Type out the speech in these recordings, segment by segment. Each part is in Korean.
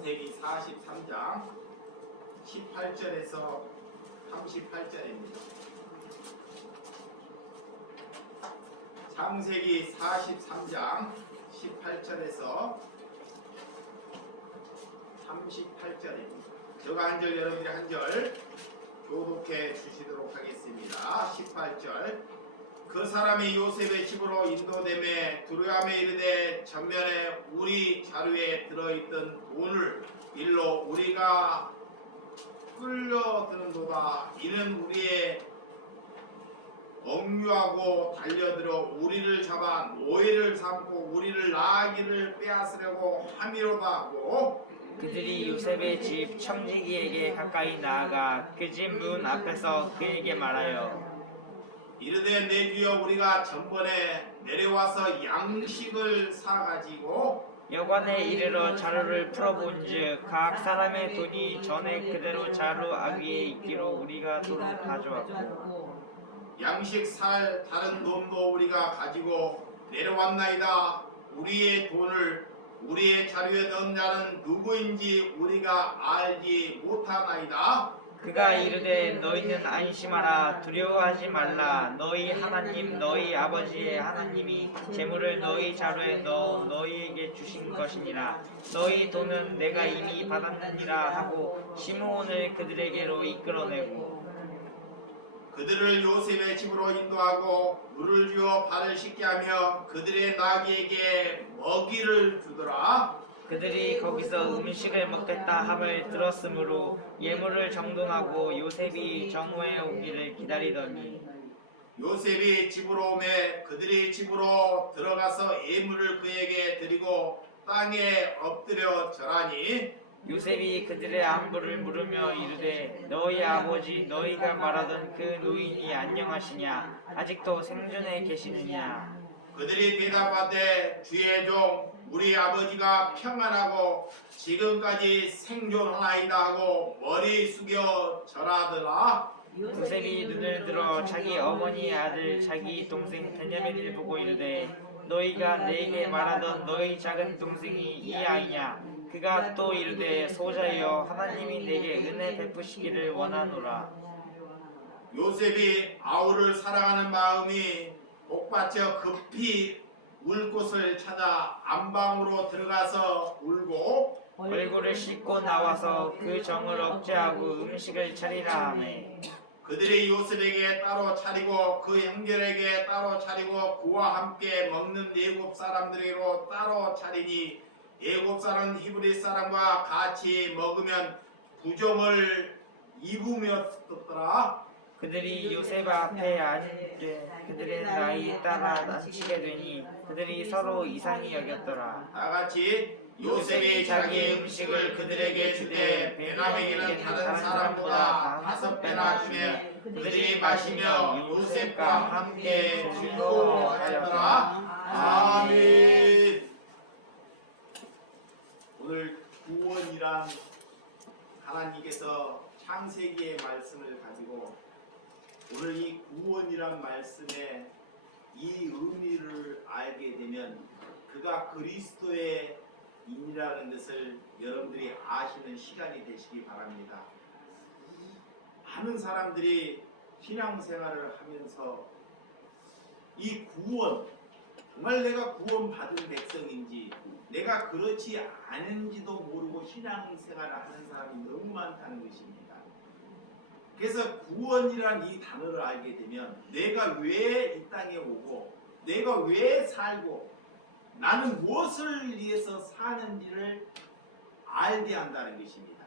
창세기 43장 18절에서 38절입니다. 창세기 43장 18절에서 38절입니다. 제가 한 절, 여러분이 한 절 교독해 주시도록 하겠습니다. 18절. 그 사람이 요셉의 집으로 인도됨에 두려움에 이르되 전면에 우리 자루에 들어있던 돈을 일로 우리가 끌려드는도다. 이는 우리의 억류하고 달려들어 우리를 잡아 노예를 삼고 우리를 나귀를 빼앗으려고 함이로다 하고, 그들이 요셉의 집 청지기에게 가까이 나아가 그 집 문 앞에서 그에게 말하여 이르되 내 주여 우리가 전번에 내려와서 양식을 사가지고 여관에 이르러 자루를 풀어본즉 각 사람의 돈이 전에 그대로 자루 아귀에 있기로 우리가 도로 가져왔고 양식 살 다른 돈도 우리가 가지고 내려왔나이다. 우리의 돈을 우리의 자루에 넣은 자는 누구인지 우리가 알지 못하나이다. 그가 이르되 너희는 안심하라. 두려워하지 말라. 너희 하나님 너희 아버지의 하나님이 재물을 너희 자루에 넣어 너희에게 주신 것이니라. 너희 돈은 내가 이미 받았느니라 하고 시므온을 그들에게로 이끌어내고 그들을 요셉의 집으로 인도하고 물을 주어 발을 씻게 하며 그들의 나귀에게 먹이를 주더라. 그들이 거기서 음식을 먹겠다 함을 들었으므로 예물을 정돈하고 요셉이 정오에 오기를 기다리더니 요셉이 집으로 오매 그들이 집으로 들어가서 예물을 그에게 드리고 땅에 엎드려 절하니 요셉이 그들의 안부를 물으며 이르되 너희 아버지 너희가 말하던 그 노인이 안녕하시냐? 아직도 생존해 계시느냐? 그들이 대답하되 주의 종 우리 아버지가 평안하고 지금까지 생존하나이다 하고 머리 숙여 절하더라. 요셉이 눈을 들어 자기 어머니의 아들 자기 동생 베냐민을 보고 이르되 너희가 내게 말하던 너희 작은 동생이 이 아이냐? 그가 또 이르되 소자여 하나님이 내게 은혜 베푸시기를 원하노라. 요셉이 아우를 사랑하는 마음이 복받쳐 급히 울 곳을 찾아 안방으로 들어가서 울고 얼굴을 씻고 나와서 그 정을 억제하고 음식을 차리라 하매 그들이 요셉에게 따로 차리고 그 형제에게 따로 차리고 그와 함께 먹는 애굽 사람들에게로 따로 차리니 애굽 사람 히브리 사람과 같이 먹으면 부정을 입으며 듣더라. 그들이 요셉 앞에 앉되 그들의 나이에 따라 앉히게 되니 그들이 서로 이상히 여겼더라. 다같이 요셉이 자기 음식을 그들에게 주되 베냐민에게는 다른 사람보다 5배나 주매 그들이 마시며 요셉과 함께 즐거워하였더라. 아멘. 오늘 구원이란 하나님께서 창세기의 말씀을 가지고 오늘 이 구원이란 말씀의 이 의미를 알게 되면 그가 그리스도의 인이라는 것을 여러분들이 아시는 시간이 되시기 바랍니다. 많은 사람들이 신앙생활을 하면서 이 구원, 정말 내가 구원받은 백성인지 내가 그렇지 않은지도 모르고 신앙생활을 하는 사람이 너무 많다는 것입니다. 그래서 구원이란 이 단어를 알게 되면 내가 왜 이 땅에 오고 내가 왜 살고 나는 무엇을 위해서 사는지를 알게 한다는 것입니다.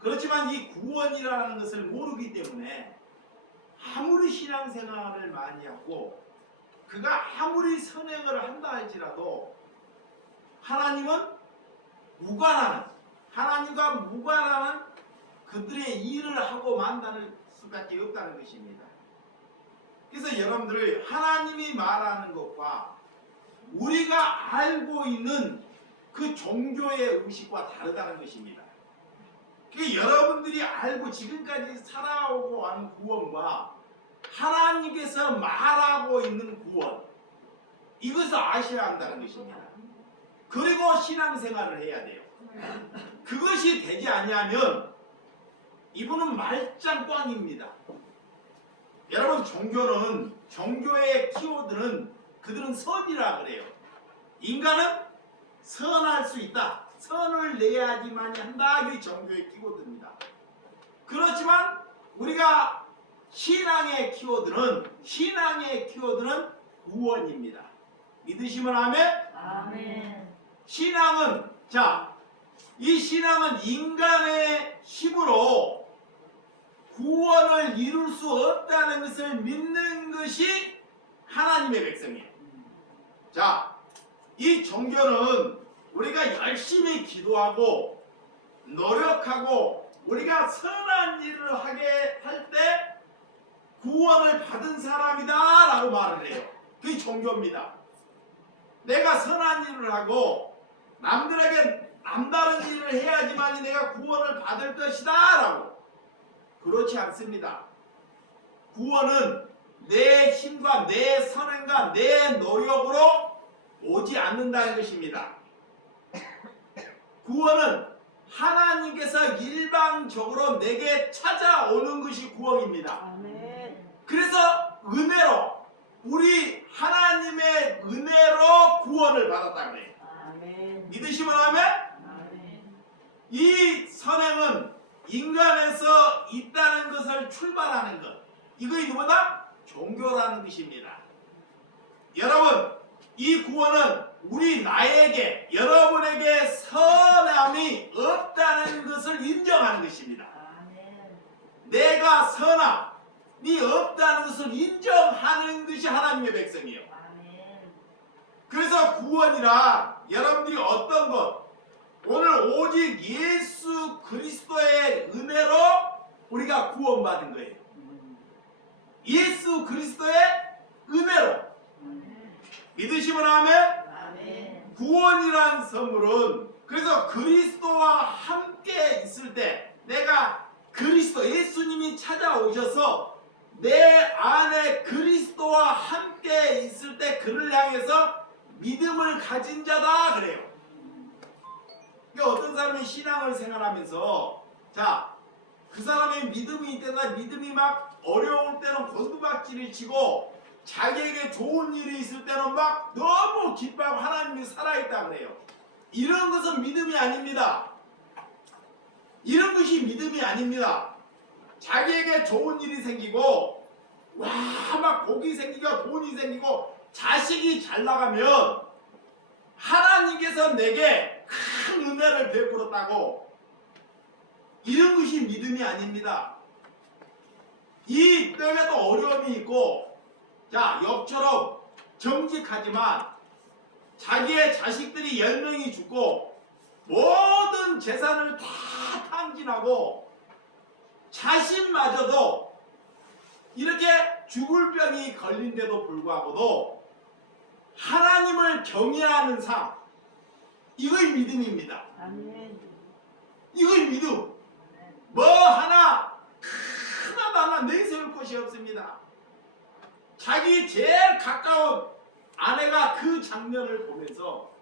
그렇지만 이 구원이라는 것을 모르기 때문에 아무리 신앙생활을 많이 하고 그가 아무리 선행을 한다 할지라도 하나님은 무관한 하나님과 무관한 그들의 일을 하고 만날 수밖에 없다는 것입니다. 그래서 여러분들 하나님이 말하는 것과 우리가 알고 있는 그 종교의 의식과 다르다는 것입니다. 그 여러분들이 알고 지금까지 살아오고 하는 구원과 하나님께서 말하고 있는 구원 이것을 아셔야 한다는 것입니다. 그리고 신앙생활을 해야 돼요. 그것이 되지 아니하면 이분은 말짱꽝입니다. 여러분, 종교의 키워드는 그들은 선이라 그래요. 인간은 선할 수 있다. 선을 내야지만 한다. 이게 종교의 키워드입니다. 그렇지만 우리가 신앙의 키워드는 구원입니다. 믿으시면 아멘? 아멘. 신앙은, 이 신앙은 인간의 힘으로 구원을 이룰 수 없다는 것을 믿는 것이 하나님의 백성이에요. 이 종교는 우리가 열심히 기도하고 노력하고 우리가 선한 일을 하게 할 때 구원을 받은 사람이다 라고 말을 해요. 그게 종교입니다. 내가 선한 일을 하고 남들에게 남다른 일을 해야지만 내가 구원을 받을 것이다 라고. 그렇지 않습니다. 구원은 내 힘과 내 선행과 내 노력으로 오지 않는다는 것입니다. 구원은 하나님께서 일방적으로 내게 찾아오는 것이 구원입니다. 아멘. 그래서 은혜로, 우리 하나님의 은혜로 구원을 받았다고 해요. 아멘. 믿으시면 아멘? 아멘. 이 선행은 인간에서 있다는 것을 출발하는 것, 이것이 누구다? 종교라는 것입니다. 여러분, 이 구원은 나에게, 여러분에게 선함이 없다는 것을 인정하는 것입니다. 아멘. 내가 선함이 없다는 것을 인정하는 것이 하나님의 백성이에요. 아멘. 그래서 구원이라 여러분들이 어떤 것, 오늘 오직 예수 그리스도의 은혜로 우리가 구원받은 거예요. 예수 그리스도의 은혜로. 믿으시면 아멘? 아멘. 구원이란 선물은, 그래서 그리스도와 함께 있을 때, 내가 그리스도, 예수님이 찾아오셔서 내 안에 그리스도와 함께 있을 때 그를 향해서 믿음을 가진 자다 그래요. 그러니까 어떤 사람이 신앙을 생활하면서 그 사람의 믿음이 있다가 믿음이 막 어려울 때는 곤두박질을 치고 자기에게 좋은 일이 있을 때는 막 너무 기뻐하고 하나님이 살아있다 그래요. 이런 것은 믿음이 아닙니다. 이런 것이 믿음이 아닙니다. 자기에게 좋은 일이 생기고 막 복이 생기고 돈이 생기고 자식이 잘 나가면 하나님께서 내게 큰 은혜를 베풀었다고, 이런 것이 믿음이 아닙니다. 이 때에도 어려움이 있고 역처럼 정직하지만 자기의 자식들이 10명이 죽고 모든 재산을 다 탕진하고 자신마저도 이렇게 죽을 병이 걸린데도 불구하고도 하나님을 경외하는 삶, 이거의 믿음입니다. 아멘. 이거의 믿음. 뭐 하나도 하나 내세울 곳이 없습니다. 자기 제일 가까운 아내가 그 장면을 보면서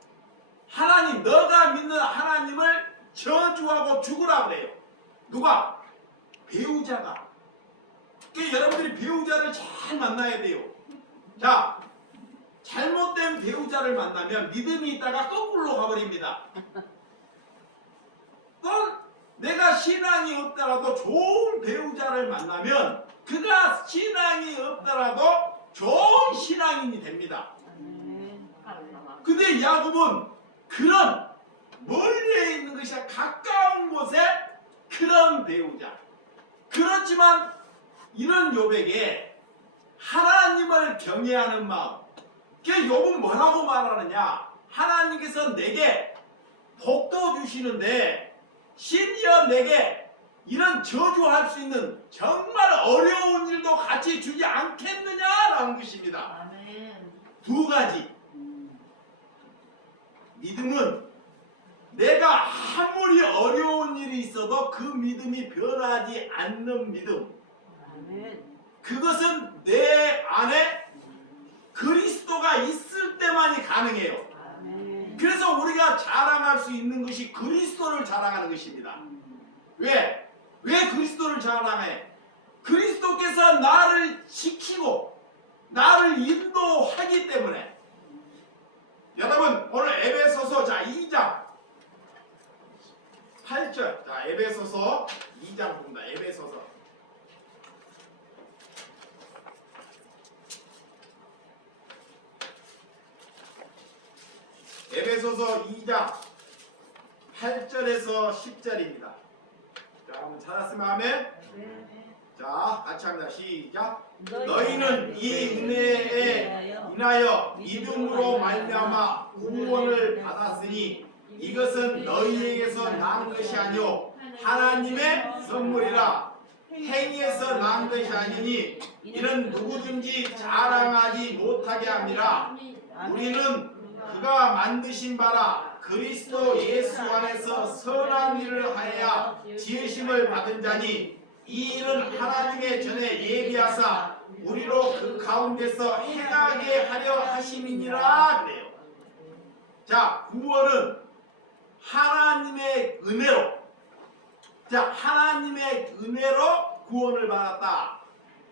하나님, 너가 믿는 하나님을 저주하고 죽으라 그래요. 누가? 배우자가. 그러니까 여러분들이 배우자를 잘 만나야 돼요. 잘못된 배우자를 만나면 믿음이 있다가 거꾸로 가버립니다. 또 내가 신앙이 없더라도 좋은 배우자를 만나면 그가 신앙이 없더라도 좋은 신앙인이 됩니다. 아멘. 근데 야곱은 그런 멀리에 있는 것이 아니라 가까운 곳에 그런 배우자. 그렇지만 이런 욥에게 하나님을 경외하는 마음. 그러니까 욥은 뭐라고 말하느냐? 하나님께서 내게 복도 주시는데 심지어 내게 이런 저주할 수 있는 정말 어려운 일도 같이 주지 않겠느냐라는 것입니다. 아멘. 두 가지. 믿음은 내가 아무리 어려운 일이 있어도 그 믿음이 변하지 않는 믿음. 아멘. 그것은 내 안에 그리스도가 있을 때만이 가능해요. 아멘. 그래서 우리가 자랑할 수 있는 것이 그리스도를 자랑하는 것입니다. 왜? 왜 그리스도를 자랑해? 그리스도께서 나를 지키고 나를 인도하기 때문에. 여러분 오늘 에베소서 2장 8절. 자, 에베소서 2장 봅니다. 에베소서. 에베소서 2장 8절에서 10절입니다. 자, 한번 찾았으면 아멘. 자, 같이 합니다. 시작. 너희는 이 은혜에 인하여 믿음으로 말미암아 구원을 받았으니 이것은 너희에게서 난 것이 아니요 하나님의 선물이라. 행위에서 난 것이 아니니 이는 누구든지 자랑하지 못하게 함이라. 우리는 그가 만드신 바라 그리스도 예수 안에서 선한 일을 하여야 지으심을 받은 자니 이 일은 하나님의 전에 예비하사 우리로 그 가운데서 행하게 하려 하심이니라. 그래요. 자, 구원은 하나님의 은혜로, 자, 하나님의 은혜로 구원을 받았다.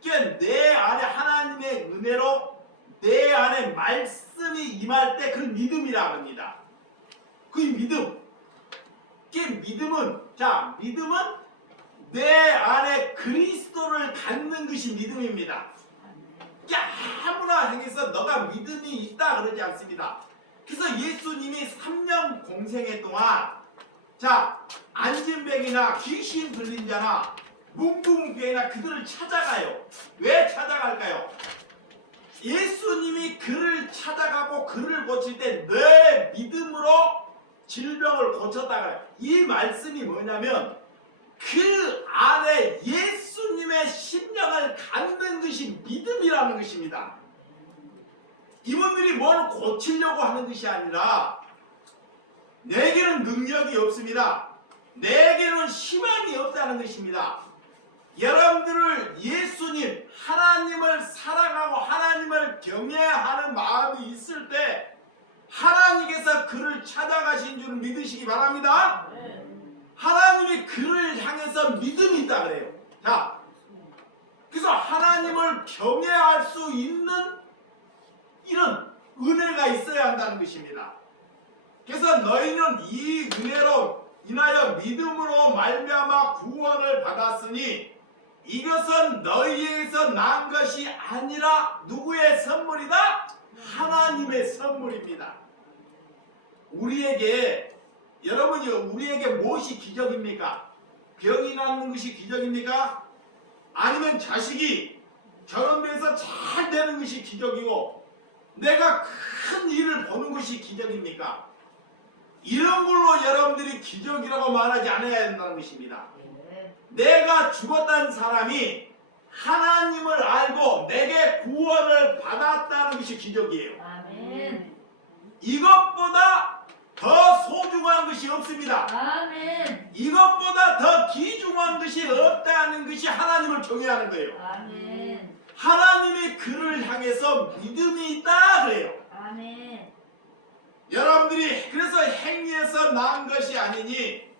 그러니까 내 안에 하나님의 은혜로 내 안에 말씀이 임할 때 그 믿음이라 합니다. 그 믿음. 그 믿음은, 자, 믿음은 내 안에 그리스도를 갖는 것이 믿음입니다. 아무나 행해서 너가 믿음이 있다 그러지 않습니다. 그래서 예수님이 3년 공생애 동안, 자, 안진뱅이나 귀신 들린 자나 문둥병이나 그들을 찾아가요. 왜 찾아갈까요? 예수님이 그를 찾아가고 그를 고칠 때 내 믿음으로 질병을 고쳤다 그래요. 이 말씀이 뭐냐면 그 안에 예수님의 심령을 갖는 것이 믿음이라는 것입니다. 이분들이 뭘 고치려고 하는 것이 아니라 내게는 능력이 없습니다. 내게는 희망이 없다는 것입니다. 여러분들을 예수님, 하나님을 사랑하고 하나님을 경외하는 마음이 있을 때 하나님께서 그를 찾아가신 줄 믿으시기 바랍니다. 하나님이 그를 향해서 믿음이 있다 그래요. 자, 그래서 하나님을 경외할 수 있는 이런 은혜가 있어야 한다는 것입니다. 그래서 너희는 이 은혜로 인하여 믿음으로 말미암아 구원을 받았으니 이것은 너희에게서 난 것이 아니라 누구의 선물이다? 하나님의 선물입니다. 우리에게, 여러분이 우리에게 무엇이 기적입니까? 병이 낫는 것이 기적입니까? 아니면 자식이 결혼돼서 잘 되는 것이 기적이고 내가 큰 일을 보는 것이 기적입니까? 이런 걸로 여러분들이 기적이라고 말하지 않아야 된다는 것입니다. 내가 죽었다는 사람이 하나님을 알고 내게 구원을 받았다는 것이 기적이에요. 아멘. 이것보다 더 소중한 것이 없습니다. 아멘. 이것보다 더 귀중한 것이 없다는 것이 하나님을 경외하는 거예요. 아멘. 하나님이 그를 향해서 믿음이 있다 그래요. 아멘. 여러분들이 그래서 행위에서 난 것이 아니니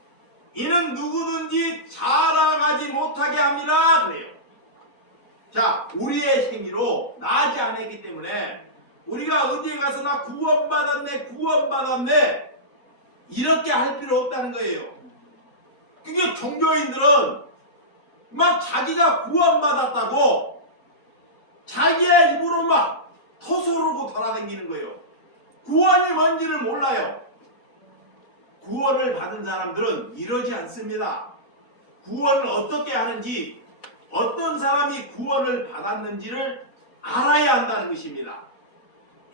이는 누구든지 자랑하지 못하게 함이라 그래요. 자, 우리의 행위로 나지 않았기 때문에 우리가 어디에 가서 나 구원받았네 이렇게 할 필요 없다는 거예요. 그게 종교인들은 막 자기가 구원받았다고 자기의 입으로 막 토소르고 돌아다니는 거예요. 구원이 뭔지를 몰라요. 구원을 받은 사람들은 이러지 않습니다. 구원을 어떻게 하는지, 어떤 사람이 구원을 받았는지를 알아야 한다는 것입니다.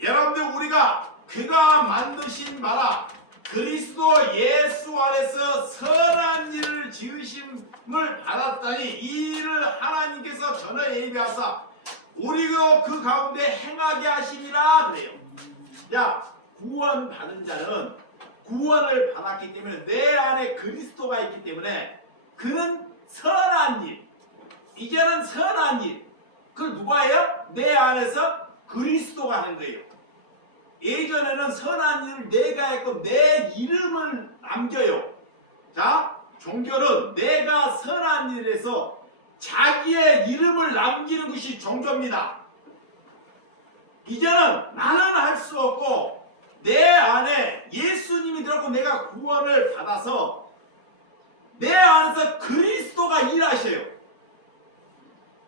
여러분들, 우리가 그가 만드신 바라 그리스도 예수 안에서 선한 일을 지으심을 받았다니 이 일을 하나님께서 전에 예비하사 우리가 그 가운데 행하게 하심이라 그래요. 자, 구원 받은 자는 구원을 받았기 때문에 내 안에 그리스도가 있기 때문에 그는 선한 일, 이제는 선한 일, 그걸 누가 해요? 내 안에서 그리스도가 하는 거예요. 예전에는 선한 일을 내가 했고 내 이름을 남겨요. 자, 종교는 내가 선한 일에서 자기의 이름을 남기는 것이 종교입니다. 이제는 나는 할 수 없고 내 안에 예수님이 들어가고 내가 구원을 받아서 내 안에서 그리스도가 일하셔요.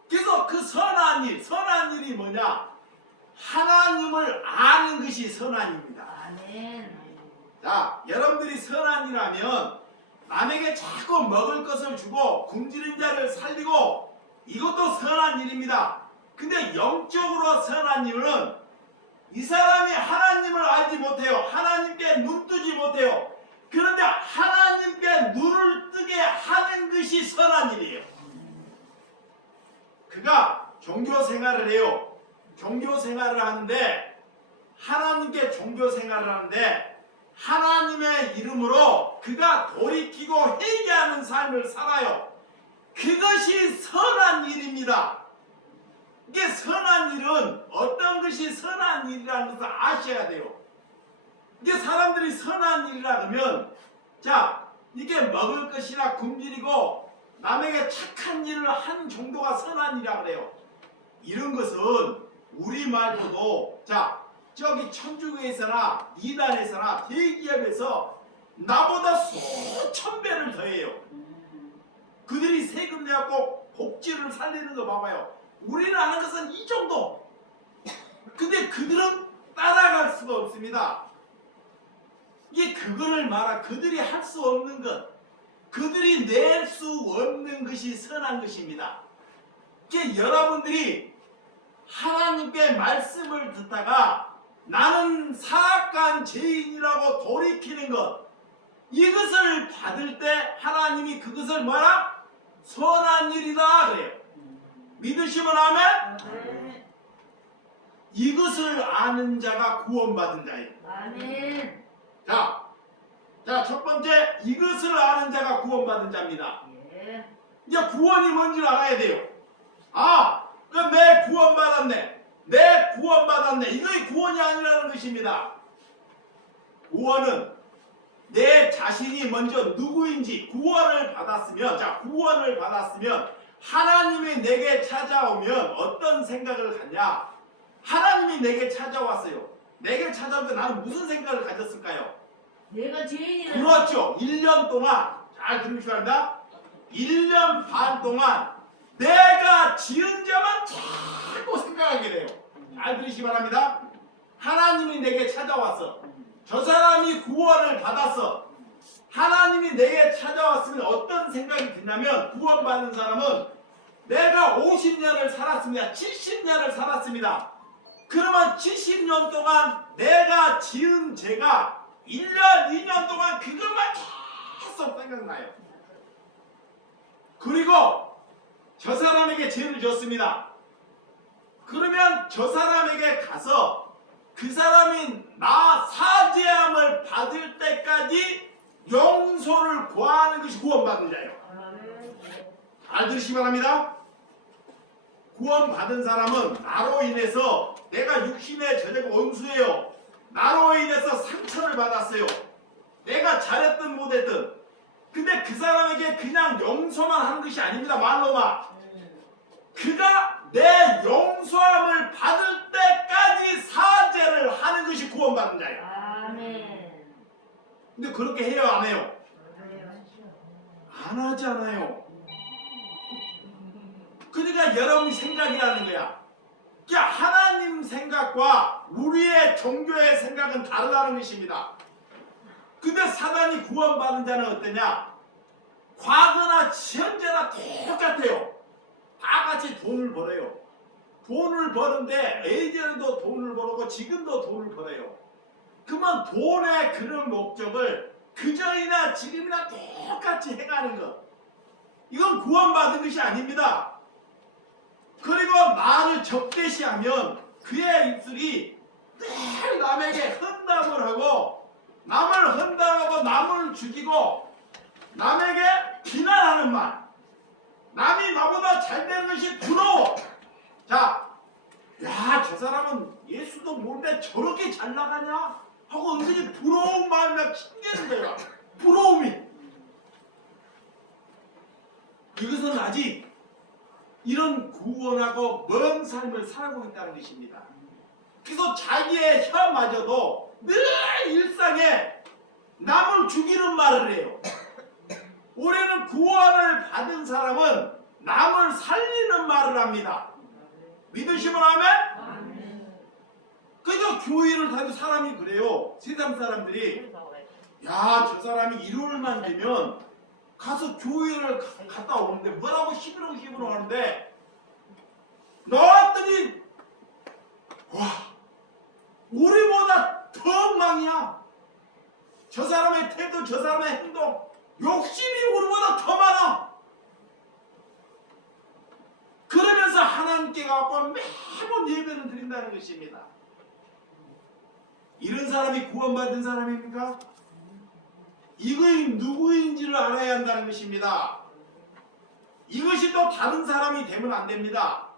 그래서 그 선한 일이 뭐냐? 하나님을 아는 것이 선한입니다. 아멘. 자, 여러분들이 선한 일 하면 남에게 자꾸 먹을 것을 주고 굶주린 자를 살리고 이것도 선한 일입니다. 근데 영적으로 선한 일은 이 사람이 하나님을 알지 못해요. 하나님께 눈 뜨지 못해요. 그런데 하나님께 눈을 뜨게 하는 것이 선한 일이에요. 그가 종교 생활을 해요. 종교 생활을 하는데 하나님께 종교 생활을 하는데 하나님의 이름으로 그가 돌이키고 회개하는 삶을 살아요. 그것이 선한 일입니다. 이게 선한 일은 어떤 것이 선한 일이라는 것을 아셔야 돼요. 이게 사람들이 선한 일이라 그러면 자, 이게 먹을 것이나 굶주리고 남에게 착한 일을 하는 정도가 선한 일이라 그래요. 이런 것은 우리 말고도 자, 저기 천주교에서나 이단에서나 대기업에서 나보다 수천 배를 더해요. 그들이 세금 내갖고 복지를 살리는 거 봐봐요. 우리는 하는 것은 이 정도. 근데 그들은 따라갈 수가 없습니다. 이게 그거를 그들이 할 수 없는 것, 그들이 낼 수 없는 것이 선한 것입니다. 이게 여러분들이 하나님께 말씀을 듣다가 나는 사악한 죄인이라고 돌이키는 것, 이것을 받을 때 하나님이 그것을 뭐라? 선한 일이다 그래요. 믿으시면 아멘? 아멘. 이것을 아는 자가 구원받은 자예요. 아멘. 자, 첫 번째 이것을 아는 자가 구원받은 자입니다. 예. 이제 구원이 뭔지를 알아야 돼요. 아, 내 구원받았네. 내 구원받았네. 이것이 구원이 아니라는 것입니다. 구원은 내 자신이 먼저 누구인지 구원을 받았으면, 자, 구원을 받았으면 하나님이 내게 찾아오면 어떤 생각을 갖냐? 하나님이 내게 찾아왔어요. 내게 찾아올 때 나는 무슨 생각을 가졌을까요? 내가 죄인이라. 그렇죠. 1년 동안 잘 들으시기 바랍니다. 1년 반 동안 내가 지은 죄만 자꾸 생각하게 돼요. 잘 들으시기 바랍니다. 하나님이 내게 찾아왔어. 저 사람이 구원을 받았어. 하나님이 내게 찾아왔으면 어떤 생각이 드냐면 구원받은 사람은 내가 50년을 살았습니다. 70년을 살았습니다. 그러면 70년 동안 내가 지은 죄가 1년, 2년 동안 그것만 계속 생각나요. 그리고 저 사람에게 죄를 졌습니다. 그러면 저 사람에게 가서 그 사람이 나 사죄함을 받을 때까지 용서를 구하는 것이 구원받은 자예요. 잘 들으시기 바랍니다. 구원받은 사람은 나로 인해서 내가 육신의 저자가 원수예요. 나로 인해서 상처를 받았어요. 내가 잘했든 못했든. 근데 그 사람에게 그냥 용서만 하는 것이 아닙니다. 말로만. 그가 내 용서함을 받을 때까지 사죄를 하는 것이 구원받는 자예요. 아멘. 근데 그렇게 해요, 안 해요? 안 하잖아요. 그러니까 여러분 생각이라는 거야. 그러니까 하나님 생각과 우리의 종교의 생각은 다르다는 것입니다. 근데 사단이 구원받은 자는 어떠냐? 과거나 현재나 똑같아요. 다 같이 돈을 벌어요. 돈을 버는데 예전에도 돈을 벌었고 지금도 돈을 벌어요. 그러면 돈의 그런 목적을 그전이나 지금이나 똑같이 행하는 것. 이건 구원받은 것이 아닙니다. 그리고 나를 적대시하면 그의 입술이 늘 남에게 험담을 하고 남을 험담하고 남을 죽이고 남에게 비난하는 말. 남이 나보다 잘되는 것이 부러워. 자, 야, 저 사람은 예수도 모르는데 저렇게 잘 나가냐? 하고 은근히 부러운 마음이 킹되는 거야. 부러움이. 이것은 아직 이런 구원하고 먼 삶을 살고 있다는 것입니다. 그래서 자기의 혀마저도 늘 일상에 남을 죽이는 말을 해요. 올해는 구원을 받은 사람은 남을 살리는 말을 합니다. 믿으시면 아멘? 그러니까 교회를 다니는 사람이 그래요. 세상 사람들이 야, 저 사람이 일요일만 되면 가서 교회를 갔다 오는데 뭐라고 시부렁 하는데 나왔더니 와, 우리보다 더 엉망이야. 저 사람의 태도, 저 사람의 행동, 욕심이 우리보다 더 많아. 그러면서 하나님께 가고 매번 예배를 드린다는 것입니다. 이런 사람이 구원받은 사람입니까? 이것이 누구인지를 알아야 한다는 것입니다. 이것이 또 다른 사람이 되면 안 됩니다.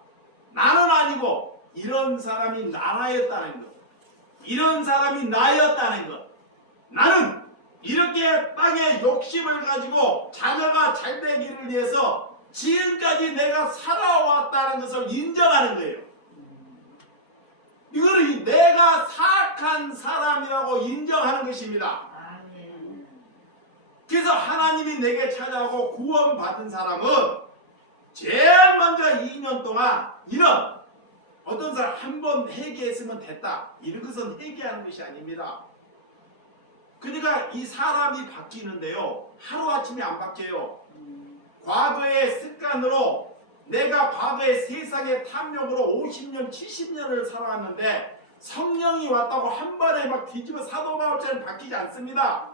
나는 아니고 이런 사람이 나라였다는 것, 이런 사람이 나였다는 것, 나는 이렇게 땅에 욕심을 가지고 자녀가 잘 되기를 위해서 지금까지 내가 살아왔다는 것을 인정하는 거예요. 이거를 내가 사악한 사람이라고 인정하는 것입니다. 그래서 하나님이 내게 찾아오고 구원받은 사람은 제일 먼저 2년 동안 이런 어떤 사람 한 번 회개했으면 됐다, 이런 것은 회개하는 것이 아닙니다. 그러니까 이 사람이 바뀌는데요, 하루아침에 안 바뀌어요. 과거의 습관으로 내가 과거의 세상의 탐욕으로 50년 70년을 살아왔는데 성령이 왔다고 한 번에 막 뒤집어 사도 바울처럼 바뀌지 않습니다.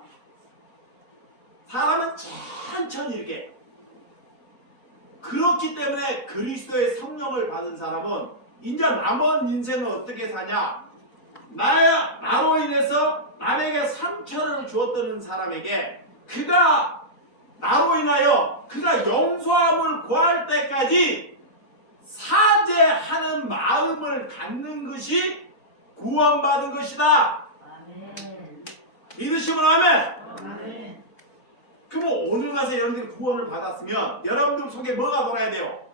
사람은 천천히 이렇게. 그렇기 때문에 그리스도의 성령을 받은 사람은 이제 남은 인생을 어떻게 사냐, 나로 인해서 남에게 상처를 주었던 사람에게 그가 나로 인하여 그가 용서함을 구할 때까지 사죄하는 마음을 갖는 것이 구원받은 것이다. 아멘. 믿으시면 아멘. 아멘. 그럼 오늘 가서 여러분들이 구원을 받았으면 여러분들 속에 뭐가 돌아야 돼요?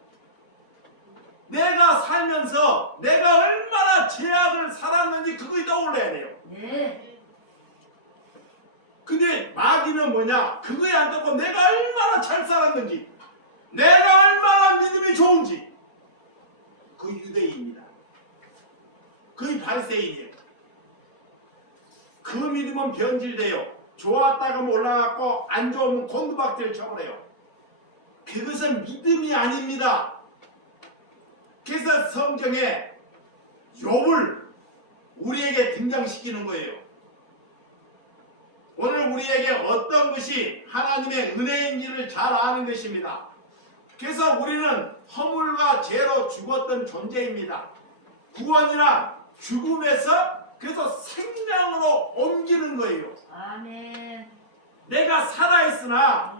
내가 살면서 내가 얼마나 죄악을 살았는지 그것이 떠올라야 돼요. 네. 근데 마귀는 뭐냐? 그거에 안 떠고 내가 얼마나 잘 살았는지, 내가 얼마나 믿음이 좋은지. 그 유대인입니다. 그게 바리새인이에요. 그 믿음은 변질돼요. 좋았다가 올라갔고 안 좋으면 곤두박질 쳐버려요. 그것은 믿음이 아닙니다. 그래서 성경에 욥을 우리에게 등장시키는 거예요. 오늘 우리에게 어떤 것이 하나님의 은혜인지를 잘 아는 것입니다. 그래서 우리는 허물과 죄로 죽었던 존재입니다. 구원이란 죽음에서 그래서 생명으로 옮기는 거예요. 아멘. 내가 살아있으나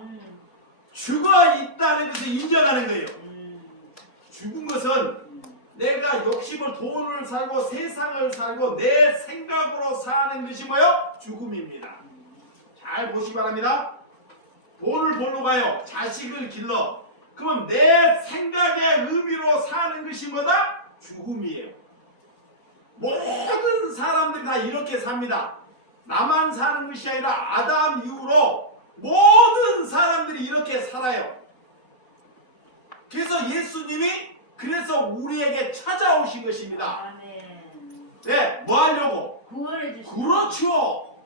죽어 있다는 것을 인정하는 거예요. 죽은 것은 내가 욕심을, 돈을 살고 세상을 살고 내 생각으로 사는 것이 뭐요? 죽음입니다. 잘 보시기 바랍니다. 돈을 벌러 가요. 자식을 길러. 그러면 내 생각의 의미로 사는 것이 뭐다? 죽음이에요. 모든 사람들이 다 이렇게 삽니다. 나만 사는 것이 아니라 아담 이후로 모든 사람들이 이렇게 살아요. 그래서 예수님이 그래서 우리에게 찾아오신 것입니다. 아멘. 네, 뭐 하려고? 구원해 주시고. 그렇죠.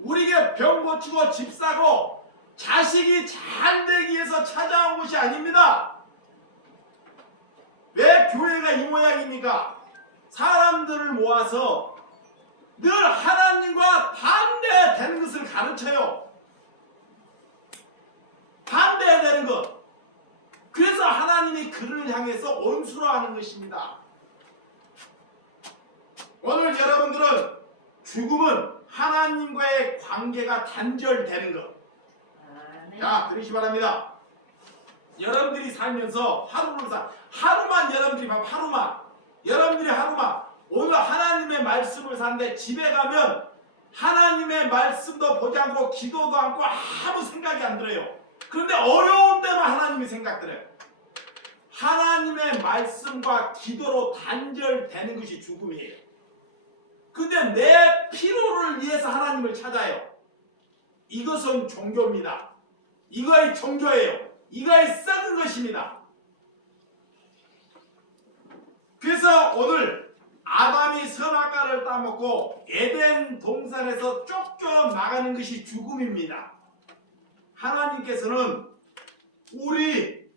우리에게 병 고치고 집 사고 자식이 잘 되기 위해서 찾아온 것이 아닙니다. 왜 교회가 이 모양입니까? 사람들을 모아서 늘 하나님과 반대되는 것을 가르쳐요. 반대되는 것. 그래서 하나님이 그를 향해서 온수로 하는 것입니다. 오늘 여러분들은 죽음은 하나님과의 관계가 단절되는 것. 아멘. 자, 들으시기 바랍니다. 여러분들이 살면서 하루만 여러분들이 봐봐. 하루만 여러분들이 하루만 오늘 하나님의 말씀을 사는데 집에 가면 하나님의 말씀도 보지 않고 기도도 않고 아무 생각이 안 들어요. 그런데 어려운 때만 하나님이 생각들어요. 하나님의 말씀과 기도로 단절되는 것이 죽음이에요. 근데 내 피로를 위해서 하나님을 찾아요. 이것은 종교입니다. 이거의 종교예요. 이거의 썩은 것입니다. 그래서 오늘 아담이 선악과를 따먹고 에덴 동산에서 쫓겨나가는 것이 죽음입니다. 하나님께서는 우리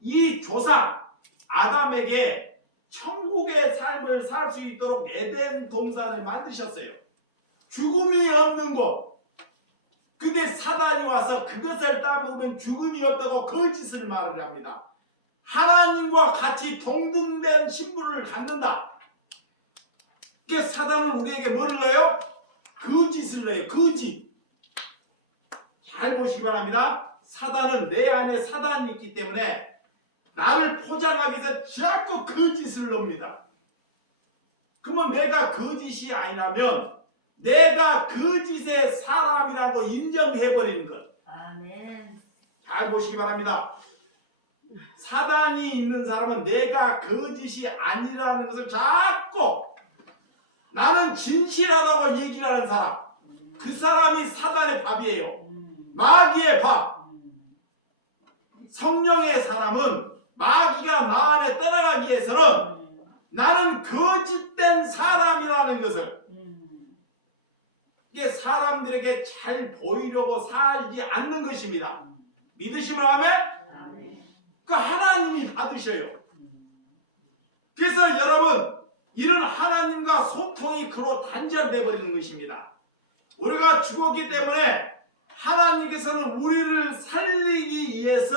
이 조상 아담에게 천국의 삶을 살 수 있도록 에덴 동산을 만드셨어요. 죽음이 없는 곳. 근데 사단이 와서 그것을 따먹으면 죽음이 없다고 거짓을 말을 합니다. 하나님과 같이 동등된 신분을 갖는다. 그러니까 사단은 우리에게 뭐를 넣어요? 거짓을 넣어요. 거짓. 잘 보시기 바랍니다. 사단은 내 안에 사단이 있기 때문에 나를 포장하기 위해서 자꾸 거짓을 넣습니다. 그러면 내가 거짓이 아니라면 내가 거짓의 사람이라고 인정해버리는 것. 아멘. 잘 보시기 바랍니다. 사단이 있는 사람은 내가 거짓이 아니라는 것을 자꾸 나는 진실하다고 얘기를 하는 사람. 그 사람이 사단의 밥이에요. 마귀의 밥. 성령의 사람은 마귀가 나 안에 떠나가기 위해서는 나는 거짓된 사람이라는 것을 이게 사람들에게 잘 보이려고 살지 않는 것입니다. 믿으시면 아멘? 그 하나님이 받으셔요. 그래서 여러분 이런 하나님과 소통이 그로 단절돼 버리는 것입니다. 우리가 죽었기 때문에 하나님께서는 우리를 살리기 위해서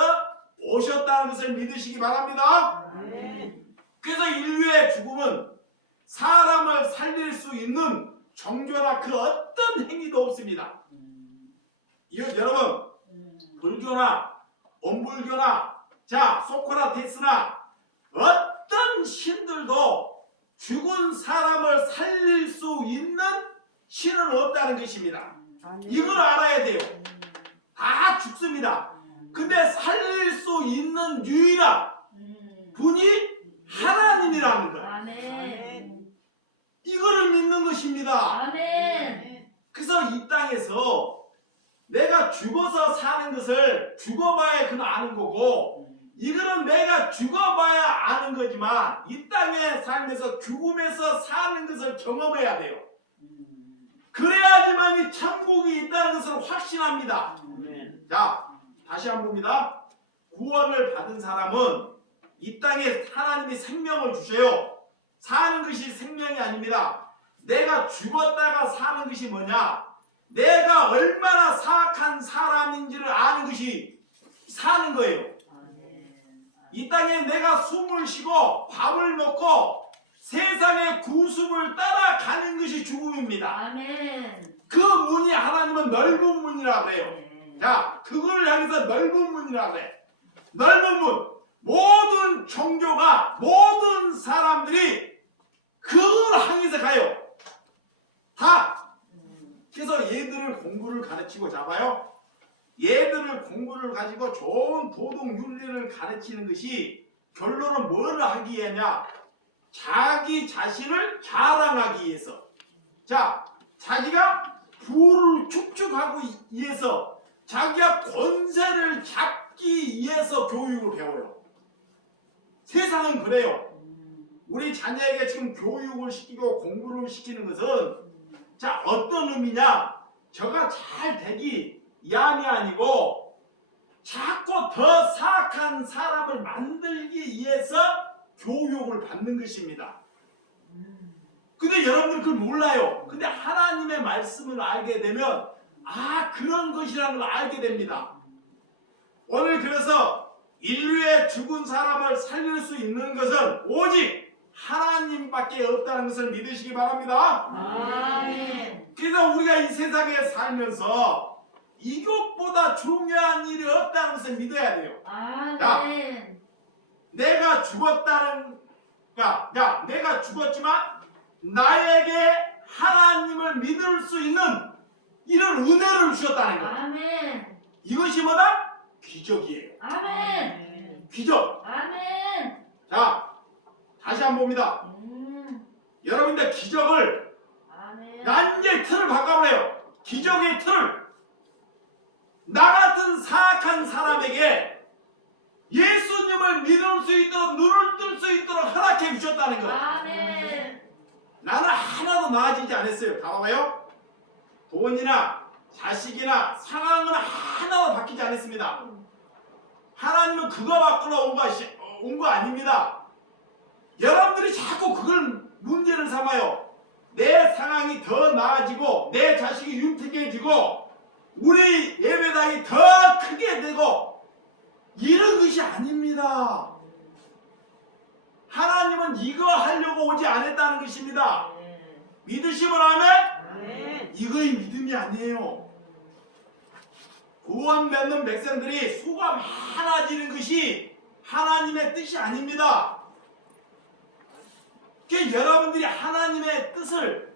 오셨다는 것을 믿으시기 바랍니다. 그래서 인류의 죽음은 사람을 살릴 수 있는 종교나 그 어떤 행위도 없습니다. 여러분 불교나 온불교나 자 소크라테스나 어떤 신들도 죽은 사람을 살릴 수 있는 신은 없다는 것입니다. 이걸 알아야 돼요. 다 죽습니다. 근데 살릴 수 있는 유일한 분이 하나님이라는 거예요. 아멘. 이거를 믿는 것입니다. 아멘. 그래서 이 땅에서 내가 죽어서 사는 것을 죽어봐야 그는 아는 거고 이거는 내가 죽어봐야 아는 거지만 이 땅에 살면서 죽음에서 사는 것을 경험해야 돼요. 그래야지만 이 천국이 있다는 것을 확신합니다. 자, 다시 한번 봅니다. 구원을 받은 사람은 이 땅에 하나님이 생명을 주셔요. 사는 것이 생명이 아닙니다. 내가 죽었다가 사는 것이 뭐냐? 내가 얼마나 사악한 사람인지를 아는 것이 사는 거예요. 이 땅에 내가 숨을 쉬고 밥을 먹고 세상의 구습을 따라가는 것이 죽음입니다. 아멘. 그 문이 하나님은 넓은 문이라고 그래요. 자, 그걸 향해서 넓은 문이라고 그래. 넓은 문. 모든 종교가 모든 사람들이 그걸 향해서 가요. 다. 그래서 얘들을 공부를 가르치고 잡아요. 얘들을 공부를 가지고 좋은 도덕 윤리를 가르치는 것이 결론은 뭘 하기 위해냐? 자기 자신을 자랑하기 위해서. 자, 자기가 부를 축축하고 위해서 자기가 권세를 잡기 위해서 교육을 배워요. 세상은 그래요. 우리 자녀에게 지금 교육을 시키고 공부를 시키는 것은 자 어떤 의미냐? 저가 잘 되기 위함이 아니고 자꾸 더 사악한 사람을 만들기 위해서 교육을 받는 것입니다. 근데 여러분들 그걸 몰라요. 근데 하나님의 말씀을 알게 되면 아 그런 것이라는 걸 알게 됩니다. 오늘 그래서 인류의 죽은 사람을 살릴 수 있는 것은 오직 하나님밖에 없다는 것을 믿으시기 바랍니다. 아멘. 그래서 우리가 이 세상에 살면서 이것보다 중요한 일이 없다는 것을 믿어야 돼요. 아멘. 내가 죽었다는 야, 내가 죽었지만 나에게 하나님을 믿을 수 있는 이런 은혜를 주셨다는 거. 아멘. 이것이 뭐다? 기적이에요. 아멘. 기적. 아멘. 자, 다시 한번 봅니다. 여러분들 기적을 아멘. 완전히 틀을 바꿔버려요. 기적의 틀을. 나 같은 사악한 사람에게 예수님을 믿을 수 있도록 눈을 뜰 수 있도록 허락해 주셨다는 거. 아멘. 나는 하나도 나아지지 않았어요. 봐봐요. 돈이나 자식이나 상황은 하나도 바뀌지 않았습니다. 하나님은 그거 바꾸러 온 거 아닙니다. 여러분들이 자꾸 그걸 문제를 삼아요. 내 상황이 더 나아지고 내 자식이 윤택해지고 우리 예배당이 더 크게 되고 이런 것이 아닙니다. 하나님은 이거 하려고 오지 않았다는 것입니다. 믿으시면 하면 이거의 믿음이 아니에요. 구원 받는 백성들이 수가 많아지는 것이 하나님의 뜻이 아닙니다. 여러분들이 하나님의 뜻을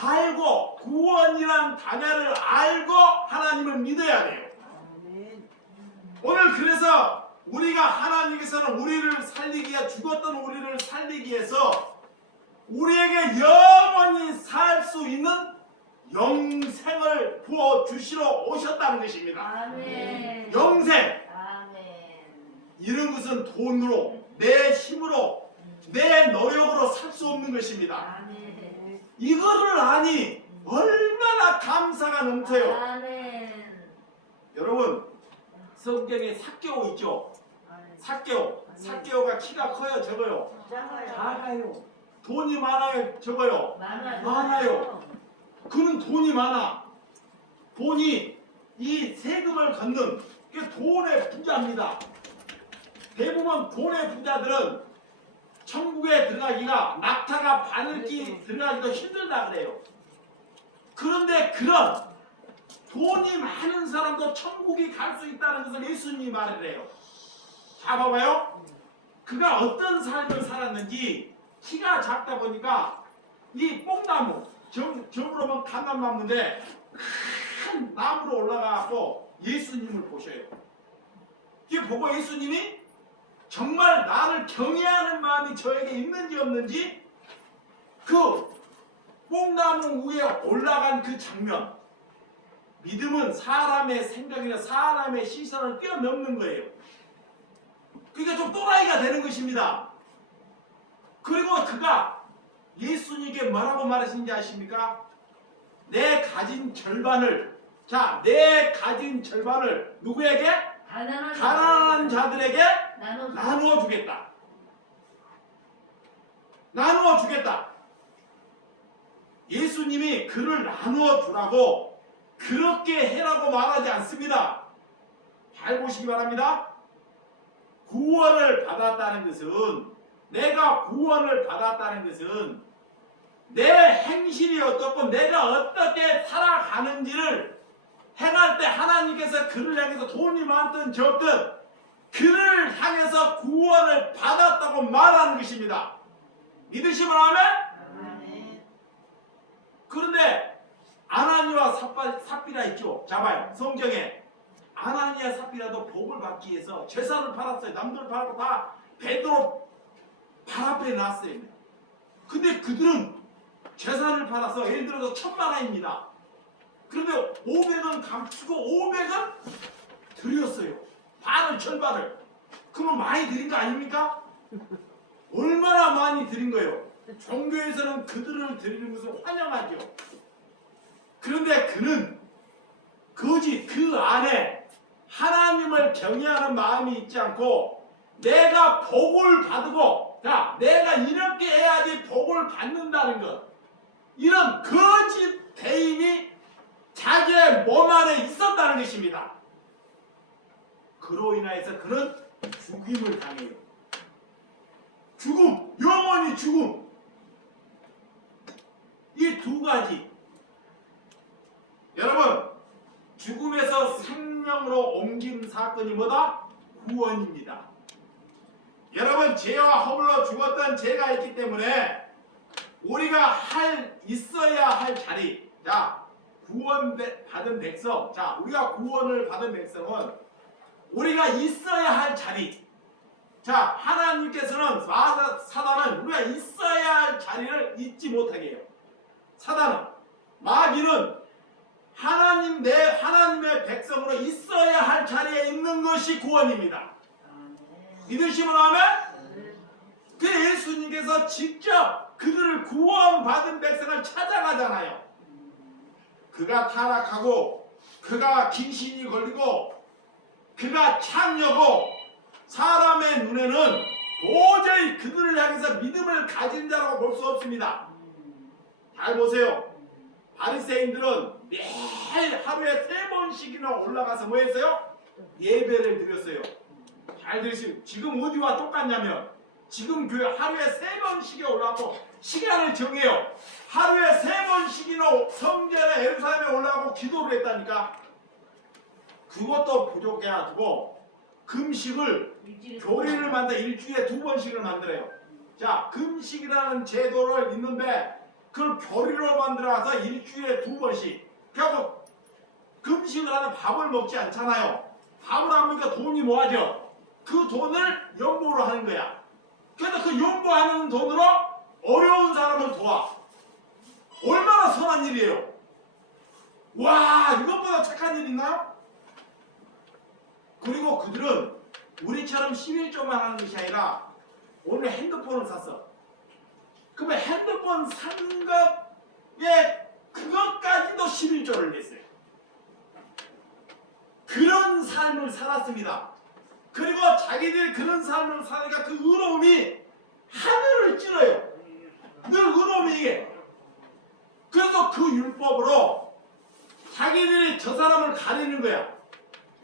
알고 구원이란 단어를 알고 하나님을 믿어야 돼요. 오늘 그래서 우리가 하나님께서는 우리를 살리기 위해 죽었던 우리를 살리기 위해서 우리에게 영원히 살 수 있는 영생을 부어주시러 오셨다는 것입니다. 아멘. 영생. 아멘. 이런 것은 돈으로 내 힘으로 내 노력으로 살 수 없는 것입니다. 아멘. 이거를 아니 얼마나 감사가 넘쳐요. 아멘. 여러분 성경에 삭개오 있죠? 삭개오가 키가 커요 적어요? 작아요. 돈이 많아요 적어요? 많아요. 그는 돈이 많아. 돈이 이 세금을 걷는 게 돈의 부자입니다. 대부분 돈의 부자들은 천국에 들어가기가 낙타가 바늘기 들어가기도 힘들다 그래요. 그런데 그런 돈이 많은 사람도 천국에 갈 수 있다는 것을 예수님이 말을 해요. 자 봐봐요. 그가 어떤 삶을 살았는지 키가 작다 보니까 이 뽕나무 점으로 보면 감람나무인데 큰 나무로 올라가고 예수님을 보셔요. 이게 보고 예수님이 정말 나를 경외하는 마음이 저에게 있는지 없는지 그 뽕나무 위에 올라간 그 장면, 믿음은 사람의 생각이나 사람의 시선을 뛰어넘는 거예요. 그러니까 좀 또라이가 되는 것입니다. 그리고 그가 예수님께 뭐라고 말하신지 아십니까? 내 가진 절반을 누구에게? 가난한 자들에게 나누어 주겠다. 나누어 주겠다. 예수님이 그를 나누어 주라고 그렇게 해라고 말하지 않습니다. 잘 보시기 바랍니다. 구원을 받았다는 것은 내가 구원을 받았다는 것은 내 행실이 어떻고 내가 어떻게 살아가는지를 행할 때 하나님께서 그를 향해서 돈이 많든 적든 그를 향해서 구원을 받았다고 말하는 것입니다. 믿으시면 하면? 그런데 아나니와 삽비라 있죠. 잡아요. 성경에 아나니아 삽비라도 복을 받기 위해서 재산을 팔았어요. 남들 팔고 다 베드로 발 앞에 놨어요. 근데 그들은 재산을 팔아서 예를 들어서 1000만원입니다. 그런데 500은 감추고 500은 드렸어요. 절반을. 그러면 많이 드린 거 아닙니까? 얼마나 많이 드린 거예요. 종교에서는 그들을 드리는 것을 환영하죠. 그런데 그는 거짓 그 안에 하나님을 경외하는 마음이 있지 않고 내가 복을 받고 내가 이렇게 해야지 복을 받는다는 것, 이런 거짓 대임이 자기의 몸 안에 있었다는 것입니다. 그로 인하여서 그는 죽임을 당해요. 죽음, 영원히 죽음. 이 두 가지. 여러분, 죽음에서 생명으로 옮긴 사건이 뭐다? 구원입니다. 여러분 죄와 허물로 죽었던 죄가 있기 때문에 우리가 있어야 할 자리. 자, 구원 받은 백성. 자, 우리가 구원을 받은 백성은 우리가 있어야 할 자리. 자, 하나님께서는 사단은 우리가 있어야 할 자리를 잊지 못하게 해요. 사단은, 마귀는 하나님의 백성으로 있어야 할 자리에 있는 것이 구원입니다. 믿으시면 하면 그 예수님께서 직접 그들을 구원받은 백성을 찾아가잖아요. 그가 타락하고 그가 귀신이 걸리고 그가 창녀고 사람의 눈에는 도저히 그들을 향해서 믿음을 가진 자라고 볼 수 없습니다. 잘 보세요. 바리새인들은 매일 하루에 3번씩이나 올라가서 뭐 했어요? 예배를 드렸어요. 잘 들으시면 지금 어디와 똑같냐면 지금 교회 하루에 3번씩에 올라가고 시간을 정해요. 하루에 3번씩이나 성전에 예루살렘에 올라가고 기도를 했다니까. 그것도 부족해가지고 금식을 교리를 만들어 일주일에 2번씩을 만들어요. 자, 금식이라는 제도를 있는데 그걸 교리로 만들어서 일주일에 2번씩. 그래서 금식을 하면 밥을 먹지 않잖아요. 밥을 안 먹으니까 돈이 뭐하죠? 그 돈을 연보로 하는 거야. 그래서 그 연보하는 돈으로 어려운 사람을 도와. 얼마나 선한 일이에요. 와, 이것보다 착한 일 있나요? 그리고 그들은 우리처럼 11조만 하는 것이 아니라 오늘 핸드폰을 샀어. 그러면 핸드폰 산 것에 그것까지도 11조를 냈어요. 그런 삶을 살았습니다. 그리고 자기들이 그런 삶을 사니까 그 의로움이 하늘을 찌르요. 늘 의로움이 이게. 그래서 그 율법으로 자기들이 저 사람을 가리는 거야.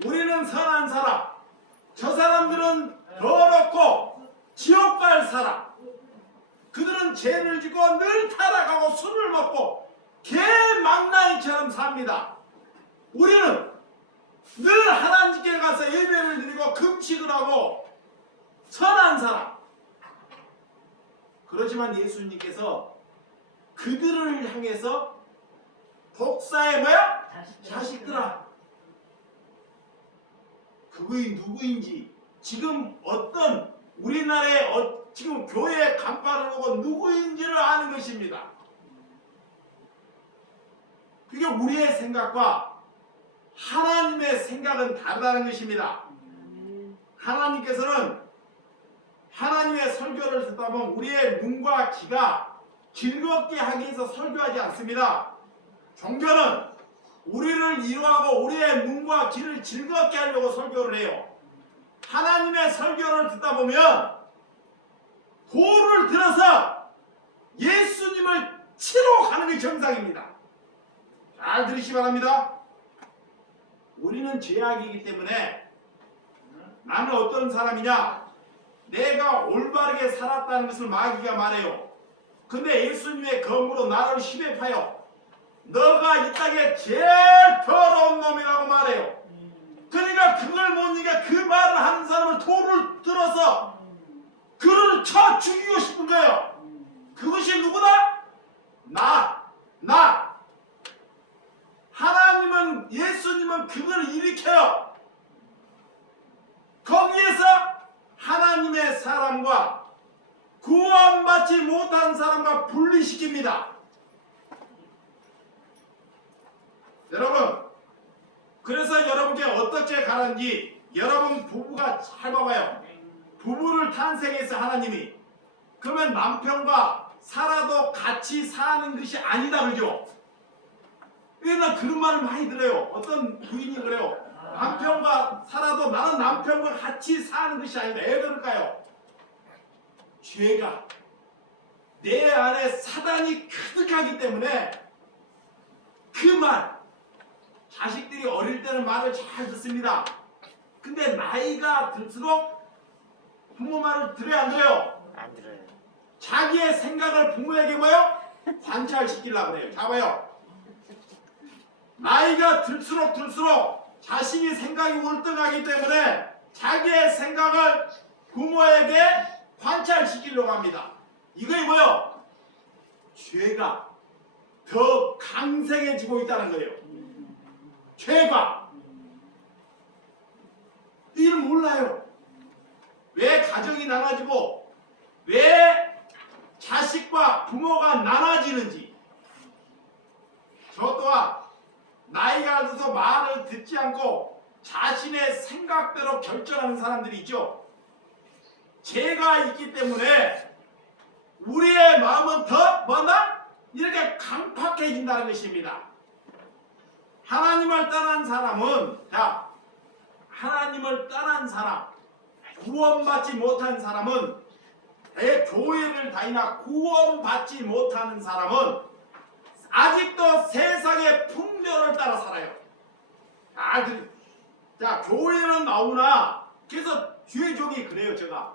우리는 선한 사람, 저 사람들은 더럽고 지옥 갈 사람. 그들은 죄를 짓고 늘 타락하고 술을 먹고 개망나니처럼 삽니다. 우리는 늘 하나님께 가서 예배를 드리고 금식을 하고 선한 사람. 그렇지만 예수님께서 그들을 향해서 독사의 뭐야? 자식들아. 그것이 누구인지 지금 어떤 우리나라의 지금 교회 간판을 보고 누구인지를 아는 것입니다. 그게 우리의 생각과 하나님의 생각은 다르다는 것입니다. 하나님께서는 하나님의 설교를 듣다 보면 우리의 눈과 귀가 즐겁게 하기 위해서 설교하지 않습니다. 종교는 우리를 이루하고 우리의 눈과 귀를 즐겁게 하려고 설교를 해요. 하나님의 설교를 듣다 보면 도를 들어서 예수님을 치러 가는 게 정상입니다. 잘 들으시기 바랍니다. 우리는 죄악이기 때문에 나는 어떤 사람이냐? 내가 올바르게 살았다는 것을 마귀가 말해요. 근데 예수님의 검으로 나를 시대파요. 너가 이 땅에 제일 더러운 놈이라고 말해요. 그러니까 그걸 못 이기니까 그 말을 하는 사람을 돌을 들어서 그를 쳐 죽이고 싶은 거예요. 그것이 누구다? 나. 하나님은, 예수님은 그걸 일으켜요. 거기에서 하나님의 사람과 구원받지 못한 사람과 분리시킵니다. 여러분, 그래서 여러분께 어떻게 가는지 여러분 부부가 잘 봐봐요. 부부를 탄생해서 하나님이 그러면 남편과 살아도 같이 사는 것이 아니다 그죠? 난 그런 말을 많이 들어요. 어떤 부인이 그래요. 남편과 살아도 나는 남편과 같이 사는 것이 아니다. 왜 그럴까요? 죄가 내 안에 사단이 가득하기 때문에 그 말, 자식들이 어릴 때는 말을 잘 듣습니다. 근데 나이가 들수록 부모 말을 들어요 안 들어요? 안 들어요. 자기의 생각을 부모에게 뭐요? 관찰시키려고 그래요. 잡아요. 나이가 들수록 자식이 생각이 월등하기 때문에 자기의 생각을 부모에게 관찰시키려고 합니다. 이거이 뭐요? 죄가 더 강성해지고 있다는 거예요. 죄가. 이를 몰라요. 왜 가정이 나눠지고 왜 자식과 부모가 나눠지는지. 저 또한 나이가 들어서 말을 듣지 않고 자신의 생각대로 결정하는 사람들이 있죠. 죄가 있기 때문에 우리의 마음은 더 뭐다? 이렇게 강팍해진다는 것입니다. 하나님을 떠난 사람은, 자, 하나님을 떠난 사람, 구원받지 못한 사람은, 교회를 다니나 구원받지 못하는 사람은 아직도 세상의 풍조를 따라 살아요. 자, 교회는 나오나, 그래서 주의 종이 그래요, 제가.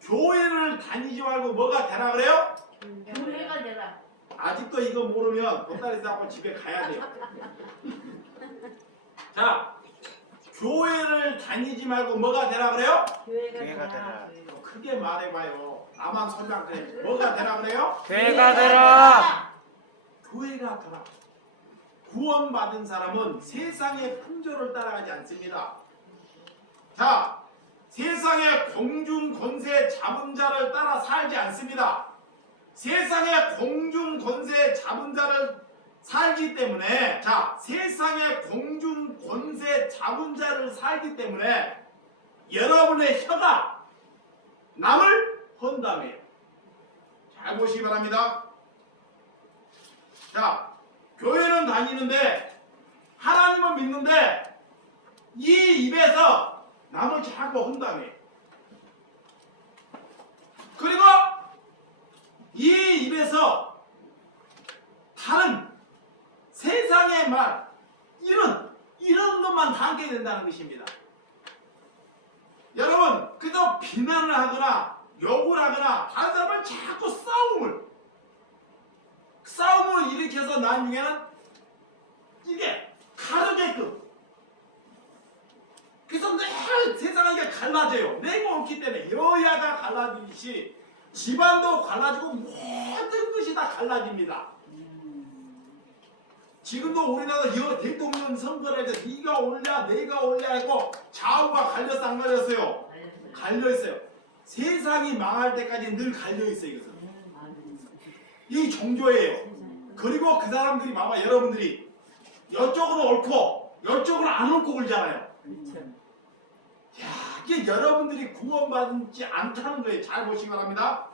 교회를 다니지 말고 뭐가 되라 그래요? 교회가 되라. 아직도 이거 모르면 보따리 싸고 집에 가야 돼요. 자, 교회를 다니지 말고 뭐가 되라 그래요? 교회가 되라. 크게 말해봐요. 나만 소리 안 그래. 뭐가 되라 그래요? 교회가 되라. 교회가 되라. 구원받은 사람은 세상의 풍조를 따라가지 않습니다. 자, 세상의 공중 권세 잡은 자를 따라 살지 않습니다. 세상의 공중 권세 잡은 자를 살기 때문에, 자, 세상의 공중 권세 잡은 자를 살기 때문에 여러분의 혀가 남을 헌담해요. 잘 보시기 바랍니다. 자, 교회는 다니는데 하나님은 믿는데 이 입에서 남을 자꾸 헌담해. 그리고 이 입에서 다른 세상의 말, 이런 것만 담게 된다는 것입니다. 여러분, 그래서 비난을 하거나 욕을 하거나 다른 사람을 자꾸 싸움을 일으켜서 나중에는 이게 가르게끔. 그래서 늘 세상이 갈라져요. 내가 옳기 때문에 여야가 갈라지듯이 집안도 갈라지고 모든 것이 다 갈라집니다. 지금도 우리나라 대통령 선거를 해서 네가 올랴 내가 올랴 하고 좌우가 갈렸어 안 갈렸어요? 갈려있어요. 세상이 망할 때까지 늘 갈려있어요. 이것은. 이 종교예요. 그리고 그 사람들이 봐봐, 여러분들이 이쪽으로 옳고 이쪽으로 안 옳고 그러잖아요. 야, 이게 여러분들이 구원받지 않다는 거예요. 잘 보시기 바랍니다.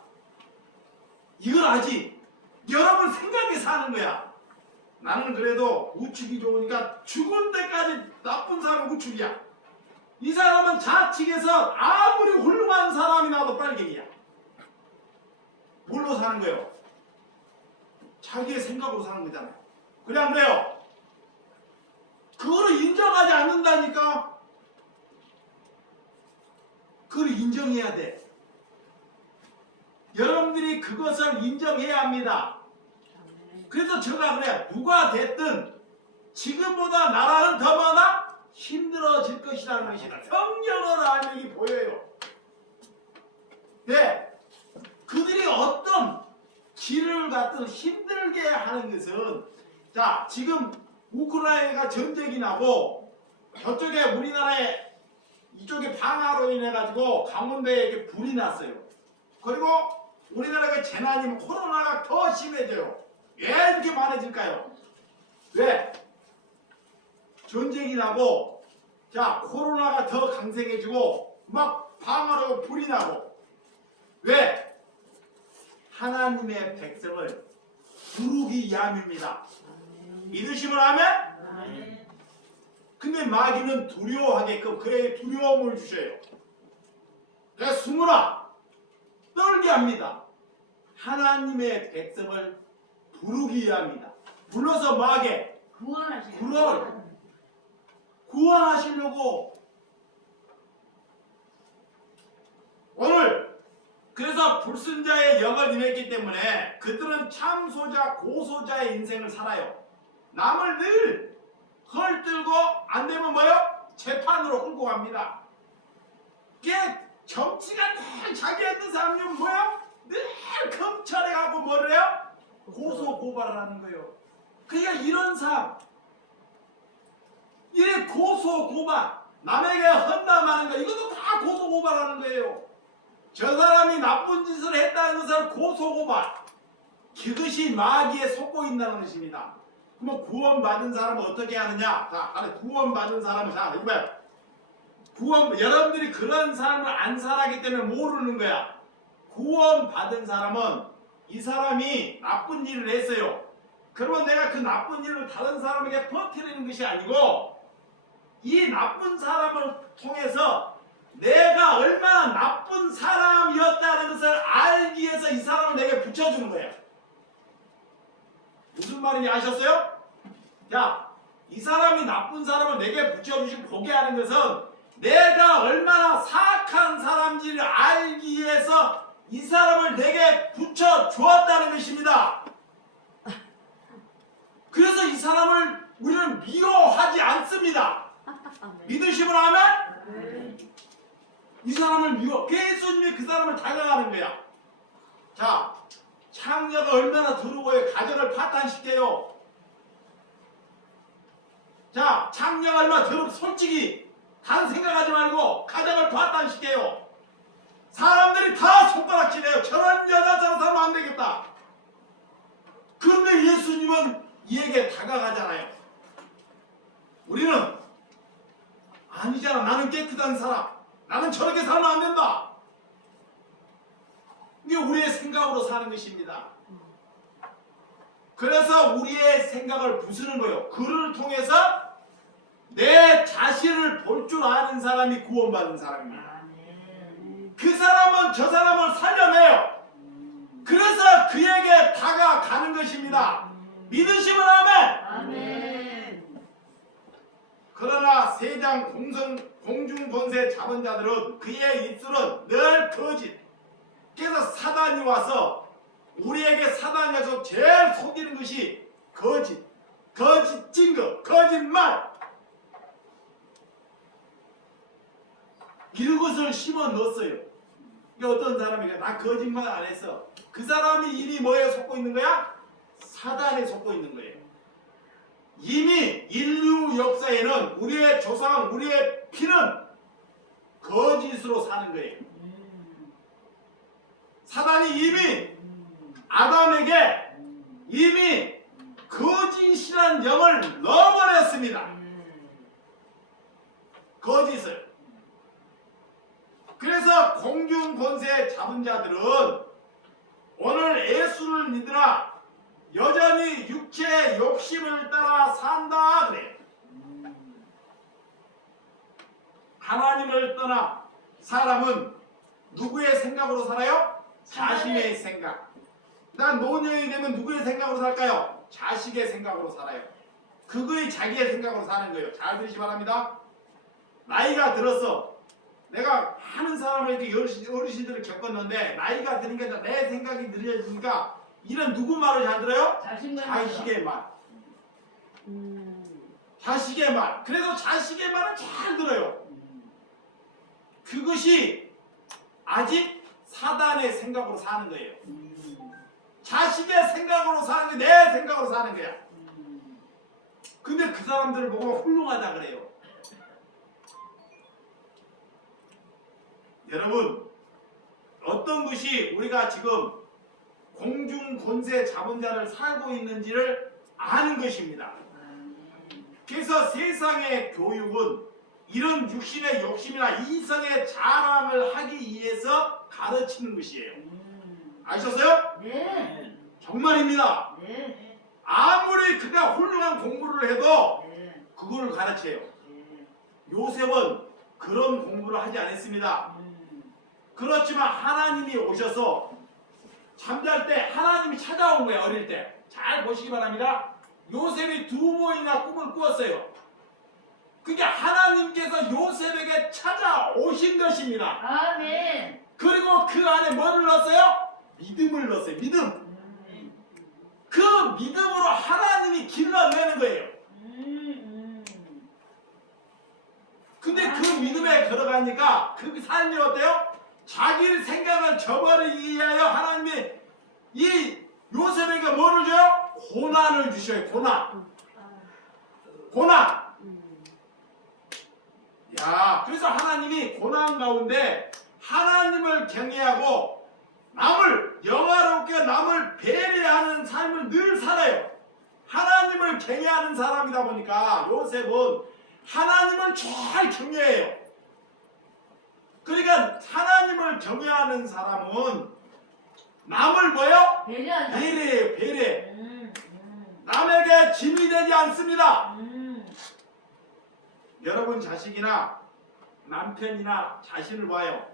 이걸 아직 여러분 생각해서 하는 거야. 나는 그래도 우측이 좋으니까 죽을 때까지 나쁜 사람은 우측이야. 이 사람은 좌측에서 아무리 훌륭한 사람이 나도 빨갱이야. 뭘로 사는 거예요? 자기의 생각으로 사는 거잖아요. 그래 안 그래요? 그거를 인정하지 않는다니까. 그걸 인정해야 돼. 여러분들이 그것을 인정해야 합니다. 그래서 제가 그래요. 누가 됐든 지금보다 나라는 더 많아 힘들어질 것이라는 것이다. 성경을 알면 이게 보여요. 네, 그들이 어떤 길을 갔든 힘들게 하는 것은, 자, 지금 우크라이나가 전쟁이 나고 저쪽에 우리나라에 이쪽에 방화로 인해 가지고 강원도에 이렇게 불이 났어요. 그리고 우리나라가 재난이면 코로나가 더 심해져요. 왜 이렇게 많아질까요? 왜? 전쟁이 나고, 자, 코로나가 더 강성해지고 막 방화로 불이 나고. 왜? 하나님의 백성을 부르기 위함입니다. 믿으시면 하면? 근데 마귀는 두려워하게끔 그의 두려움을 주셔요. 그래서 숨으라 떨게 합니다. 하나님의 백성을 부르기 위함이다. 불러서 마귀 구원하시려고. 오늘 그래서 불순자의 영을 임했기 때문에 그들은 참소자 고소자의 인생을 살아요. 남을 늘 헐들고 안 되면 뭐요? 재판으로 끌고 갑니다. 이게 정치가 늘 자기 했던 사람이 뭐야? 늘 검찰에 가고 뭐를 해요? 고소 고발을 하는 거예요. 그러니까 이런 삶, 이 고소 고발, 남에게 헌담하는 거, 이것도 다 고소 고발하는 거예요. 저 사람이 나쁜 짓을 했다는 것을 고소 고발, 그것이 마귀에 속고 있다는 것입니다. 그러면 구원받은 사람은 어떻게 하느냐? 자, 구원받은 사람은, 자, 이거야. 여러분들이 그런 삶을 안 살았기 때문에 모르는 거야. 구원받은 사람은 이 사람이 나쁜 일을 했어요. 그러면 내가 그 나쁜 일을 다른 사람에게 퍼뜨리는 것이 아니고, 이 나쁜 사람을 통해서 내가 얼마나 나쁜 사람이었다는 것을 알기 위해서 이 사람을 내게 붙여주는 거예요. 무슨 말인지 아셨어요? 자, 이 사람이 나쁜 사람을 내게 붙여주시고 보게 하는 것은 내가 얼마나 사악한 사람인지를 알기 위해서 이 사람을 내게 붙여주었다는 것입니다. 그래서 이 사람을 우리는 미워하지 않습니다. 믿으시면 하면 이 사람을 미워. 예수님이 그 사람을 다가가는 거야. 자, 창녀가 얼마나 더러워요. 가정을 파탄시켜요. 자, 창녀가 얼마나 더러워. 솔직히 다른 생각하지 말고 가정을 파탄시켜요. 사람들이 다 손가락질해요. 저런 여자 저런 사람 안 되겠다. 그런데 예수님은 이에게 다가가잖아요. 우리는 아니잖아. 나는 깨끗한 사람. 나는 저렇게 살면 안 된다. 이게 우리의 생각으로 사는 것입니다. 그래서 우리의 생각을 부수는 거예요. 그를 통해서 내 자신을 볼 줄 아는 사람이 구원받은 사람입니다. 그 사람은 저 사람을 살려내요. 그래서 그에게 다가가는 것입니다. 믿으시면 아멘. 아멘. 그러나 세상 공중권세 잡은 자들은 그의 입술은 늘 거짓. 그래서 사단이 와서 우리에게 사단이 와서 제일 속이는 것이 거짓, 거짓 증거, 거짓말. 이것을 심어 넣었어요. 어떤 사람이 나 거짓말 안 했어. 그 사람이 이미 뭐에 속고 있는 거야? 사단에 속고 있는 거예요. 이미 인류 역사에는 우리의 조상, 우리의 피는 거짓으로 사는 거예요. 사단이 이미 아담에게 이미 거짓이란 영을 넣어버렸습니다. 거짓을. 그래서 공중권세 잡은 자들은 오늘 예수를 믿으나 여전히 육체의 욕심을 따라 산다 그래요. 하나님을 떠나 사람은 누구의 생각으로 살아요? 자신의 생각. 난 노년이 되면 누구의 생각으로 살까요? 자식의 생각으로 살아요. 그거의 자기의 생각으로 사는 거예요. 잘 들으시기 바랍니다. 나이가 들어서 내가 많은 사람에게 어르신들을 겪었는데 나이가 드니까 내 생각이 느려지니까 이런 누구 말을 잘 들어요? 자식의 말. 자식의 말. 그래서 자식의 말을 잘 들어요. 그것이 아직 사단의 생각으로 사는 거예요. 자식의 생각으로 사는 게 내 생각으로 사는 거야. 근데 그 사람들을 보고 훌륭하다 그래요. 여러분, 어떤 것이 우리가 지금 공중권세 잡은 자를 살고 있는지를 아는 것입니다. 그래서 세상의 교육은 이런 육신의 욕심이나 이성의 자랑을 하기 위해서 가르치는 것이에요. 아셨어요? 네. 정말입니다. 네. 아무리 그가 훌륭한 공부를 해도 네. 그거를 가르쳐요. 네. 요셉은 그런 공부를 하지 않았습니다. 그렇지만 하나님이 오셔서 잠잘 때 하나님이 찾아온 거예요. 어릴 때. 잘 보시기 바랍니다. 요셉이 2번이나 꿈을 꾸었어요. 그게 하나님께서 요셉에게 찾아오신 것입니다. 아멘. 그리고 그 안에 뭐를 넣었어요? 믿음을 넣었어요. 믿음. 그 믿음으로 하나님이 길러내는 거예요. 근데 그 믿음에 걸어가니까 그 삶이 어때요? 자기 생각을 저버리기 위하여 하나님이 이 요셉에게 뭐를 줘요? 고난을 주셔요. 고난. 고난. 야, 그래서 하나님이 고난 가운데 하나님을 경외하고 남을 영화롭게 남을 배려하는 삶을 늘 살아요. 하나님을 경외하는 사람이다 보니까 요셉은 하나님을 잘 경외해요. 그러니까 하나님을 경외하는 사람은 남을 뭐요? 배려한다. 배려해요. 배려. 남에게 짐이 되지 않습니다. 여러분 자식이나 남편이나 자신을 봐요.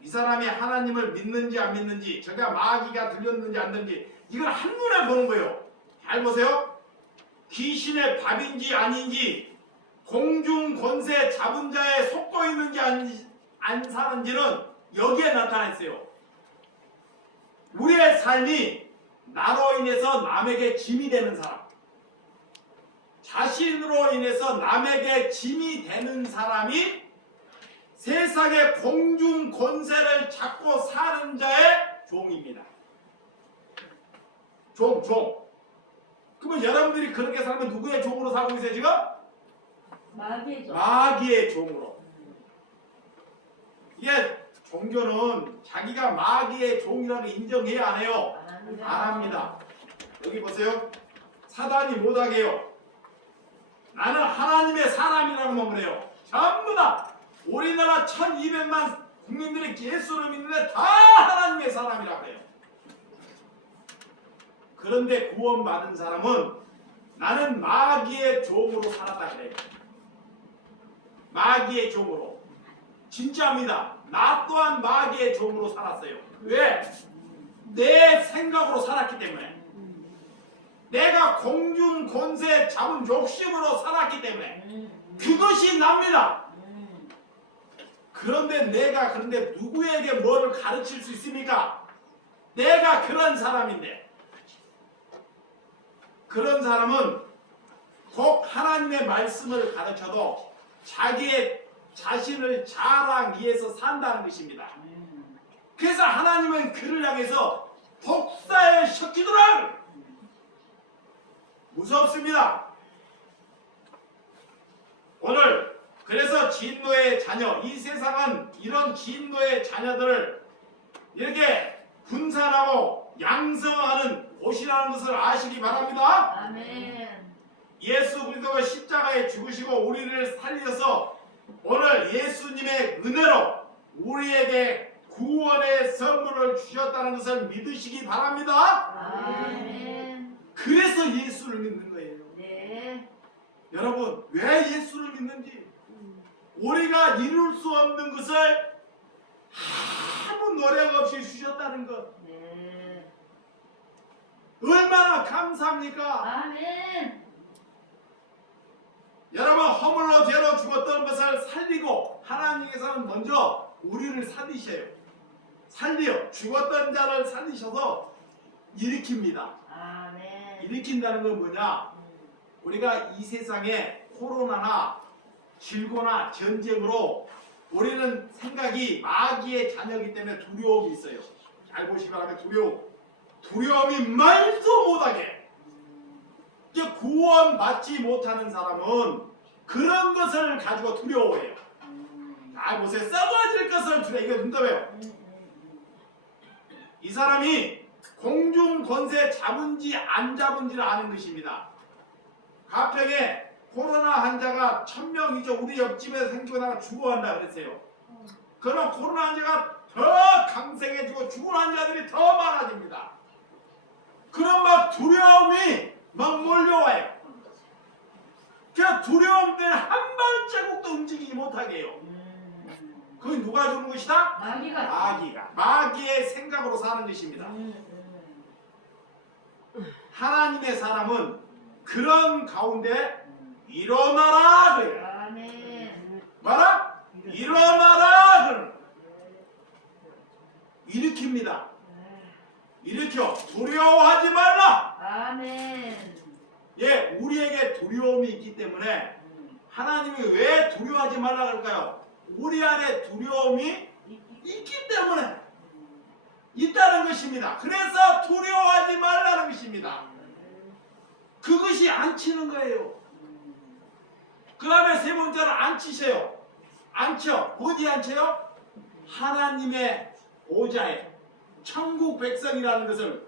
이 사람이 하나님을 믿는지 안 믿는지, 저가 마귀가 들렸는지 안 들렸는지 이걸 한눈에 보는 거예요. 잘 보세요. 귀신의 밥인지 아닌지, 공중 권세 잡은 자의 속고 있는지 안 사는지는 여기에 나타나 있어요. 우리의 삶이 나로 인해서 남에게 짐이 되는 사람, 자신으로 인해서 남에게 짐이 되는 사람이 세상의 공중 권세를 잡고 사는 자의 종입니다. 종. 그러면 여러분들이 그렇게 살면 누구의 종으로 살고 있어요 지금? 마귀죠. 마귀의 종으로. 이게 종교는 자기가 마귀의 종이라고 인정해야 안 해요? 안 합니다. 여기 보세요. 사단이 못하게 해요. 나는 하나님의 사람이라고만 그래요. 전부 다 우리나라 1200만 국민들이 예수를 믿는데 다 하나님의 사람이라고 해요. 그런데 구원받은 사람은 나는 마귀의 종으로 살았다 그래요. 마귀의 종으로. 진짜입니다. 나 또한 마귀의 종으로 살았어요. 왜? 내 생각으로 살았기 때문에. 내가 공중 권세 잡은 욕심으로 살았기 때문에. 그것이 납니다. 그런데 누구에게 뭐를 가르칠 수 있습니까? 내가 그런 사람인데. 그런 사람은 꼭 하나님의 말씀을 가르쳐도 자기의 자신을 자랑 위해서 산다는 것입니다. 그래서 하나님은 그를 향해서 독사의 새끼들아! 무섭습니다. 오늘 그래서 진노의 자녀, 이 세상은 이런 진노의 자녀들을 이렇게 분산하고 양성하는 곳이라는 것을 아시기 바랍니다. 아멘. 예수 그리스도가 십자가에 죽으시고 우리를 살려서 오늘 예수님의 은혜로 우리에게 구원의 선물을 주셨다는 것을 믿으시기 바랍니다. 아멘. 그래서 예수를 믿는 거예요. 네. 여러분 왜 예수를 믿는지, 우리가 이룰 수 없는 것을 아무 노력 없이 주셨다는 것, 네. 얼마나 감사합니까? 아멘. 여러분 허물로 죄로 죽었던 것을 살리고 하나님께서는 먼저 우리를 살리셔요. 죽었던 자를 살리셔서 일으킵니다. 아멘. 일으킨다는 건 뭐냐? 우리가 이 세상에 코로나나 질고나 전쟁으로 우리는 생각이 마귀의 자녀이기 때문에 두려움이 있어요. 잘 보시기 바랍니다. 두려움이 말도 못하게. 구원받지 못하는 사람은 그런 것을 가지고 두려워해요. 잘 보세요. 썩어질 것을 두려워. 이게 응답해요. 이 사람이 공중 권세 잡은지 안 잡은지를 아는 것입니다. 가평에 코로나 환자가 1000명이죠. 우리 옆집에 생겨나가 죽어간다 그랬어요. 그럼 코로나 환자가 더 강성해지고 죽은 환자들이 더 많아집니다. 그럼 막 두려움이 막 몰려와요. 그 두려움 때문에 한 발자국도 움직이지 못하게 해요. 그게 누가 주는 것이다? 마귀가. 마귀의 생각으로 사는 것입니다. 하나님의 사람은 그런 가운데 일어나라 그래요. 아멘. 뭐라? 일어나라 그래요. 일으킵니다. 일으켜. 두려워하지 말라. 아멘. 예, 우리에게 두려움이 있기 때문에 하나님이 왜 두려워하지 말라 그럴까요? 우리 안에 두려움이 있기 때문에 있다는 것입니다. 그래서 두려워하지 말라는 것입니다. 그것이 앉히는 거예요. 그 다음에 세 번째로 앉히세요. 앉혀. 어디 앉혀요? 하나님의 보좌에 천국 백성이라는 것을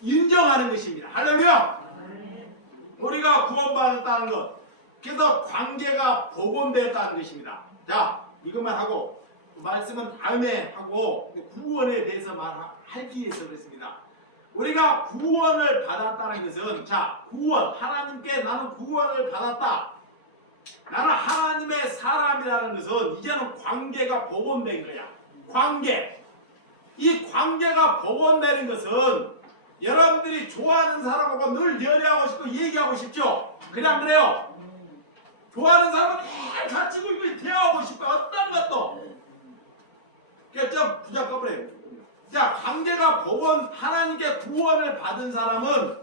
인정하는 것입니다. 할렐루야. 우리가 구원받았다는 것, 그래서 관계가 복원되었다는 것입니다. 자, 이것만 하고 말씀은 다음에 하고 구원에 대해서 말하기 위해서 그랬습니다. 우리가 구원을 받았다는 것은, 자, 구원, 하나님께 나는 구원을 받았다, 나는 하나님의 사람이라는 것은 이제는 관계가 복원된 거야. 관계. 이 관계가 복원되는 것은 여러분들이 좋아하는 사람하고 늘 연애하고 싶고 얘기하고 싶죠? 그래 안 그래요? 좋아하는 사람은 늘 같이 있고 대화하고 싶고 어떤 것도. 그러니까 부자 꺼버려요. 자, 관계가 복원, 하나님께 구원을 받은 사람은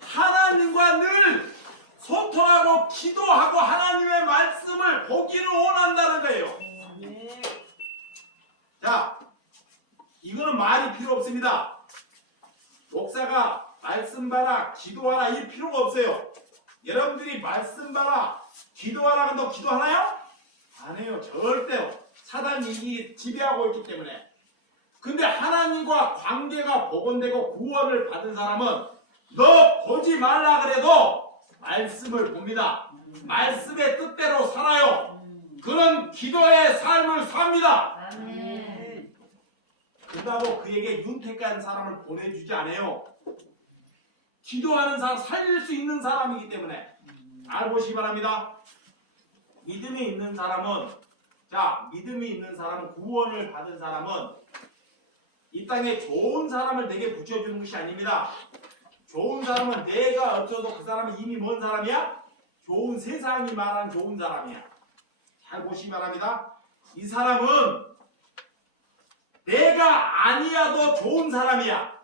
하나님과 늘 소통하고 기도하고 하나님의 말씀을 보기를 원한다는 거예요. 자, 이거는 말이 필요 없습니다. 목사가 말씀 봐라, 기도하라 이 필요가 없어요. 여러분들이 말씀 봐라, 기도하라 한다고 기도하나요? 안 해요. 절대요. 사단이 이 지배하고 있기 때문에. 근데 하나님과 관계가 복원되고 구원을 받은 사람은 너 보지 말라 그래도 말씀을 봅니다. 말씀의 뜻대로 살아요. 그런 기도의 삶을 삽니다. 아멘. 그렇다고 그에게 윤택한 사람을 보내주지 않아요. 기도하는 사람, 살릴 수 있는 사람이기 때문에 알보시기 바랍니다. 믿음이 있는 사람은, 자, 믿음이 있는 사람은, 구원을 받은 사람은 이 땅에 좋은 사람을 내게 붙여주는 것이 아닙니다. 좋은 사람은 내가 어쩌도 그 사람은 이미 뭔 사람이야? 좋은, 세상이 말하는 좋은 사람이야. 잘 보시기 바랍니다. 이 사람은 내가 아니어도 좋은 사람이야.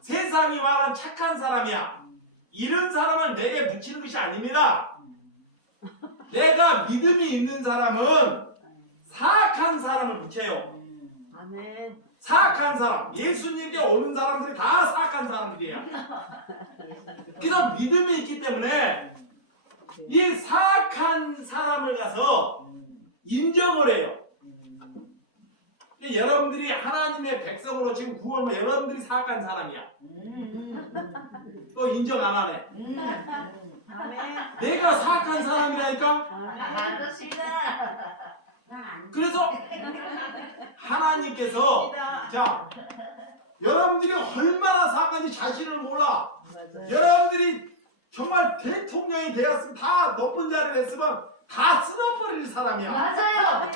세상이 말하는 착한 사람이야. 이런 사람을 내게 붙이는 것이 아닙니다. 내가 믿음이 있는 사람은 사악한 사람을 붙여요. 아멘. 사악한 사람, 예수님께 오는 사람들이 다 사악한 사람들이야. 그래서 믿음이 있기 때문에 이 사악한 사람을 가서 인정을 해요. 여러분들이 하나님의 백성으로 지금 구원을, 여러분들이 사악한 사람이야. 또 인정 안 하네. 아멘. 내가 사악한 사람이라니까. 맞습니다. 그래서 하나님께서, 자, 여러분들이 얼마나 사악한지 자신을 몰라. 맞아요. 여러분들이 정말 대통령이 되었으면, 다 높은 자리를 했으면 다 쓸어버릴 사람이야. 맞아요.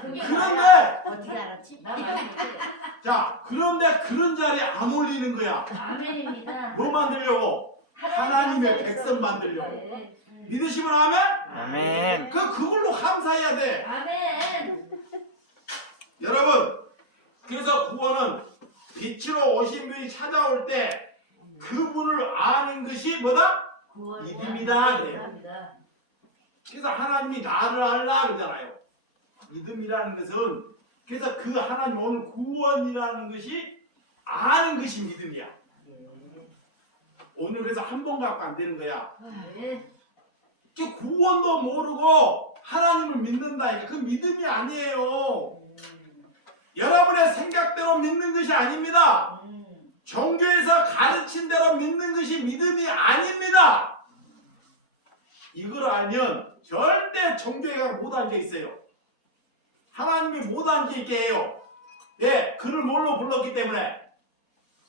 그런데, 어떻게 알았지? 자, 그런데 그런 자리에 안 올리는 거야. 아멘입니다. 뭐 만들려고? 하나님의 백성 만들려고. 네. 믿으시면 아멘? 아멘. 그걸로 감사해야 돼. 아멘. 여러분, 그래서 구원은 빛으로 오신 분이 찾아올 때 그분을 아는 것이 뭐다? 믿음이다 그래요. 그래서 하나님이 나를 알라 그러잖아요. 믿음이라는 것은, 그래서 그 하나님 오늘 구원이라는 것이 아는 것이 믿음이야. 오늘 그래서 한 번 갖고 안 되는 거야. 네. 그 구원도 모르고 하나님을 믿는다니까. 그 믿음이 아니에요. 여러분의 생각대로 믿는 것이 아닙니다. 종교에서 가르친 대로 믿는 것이 믿음이 아닙니다. 이걸 알면 절대 종교에 못 앉아 있어요. 하나님이 못 앉아 있게 해요. 네, 그를 뭘로 불렀기 때문에?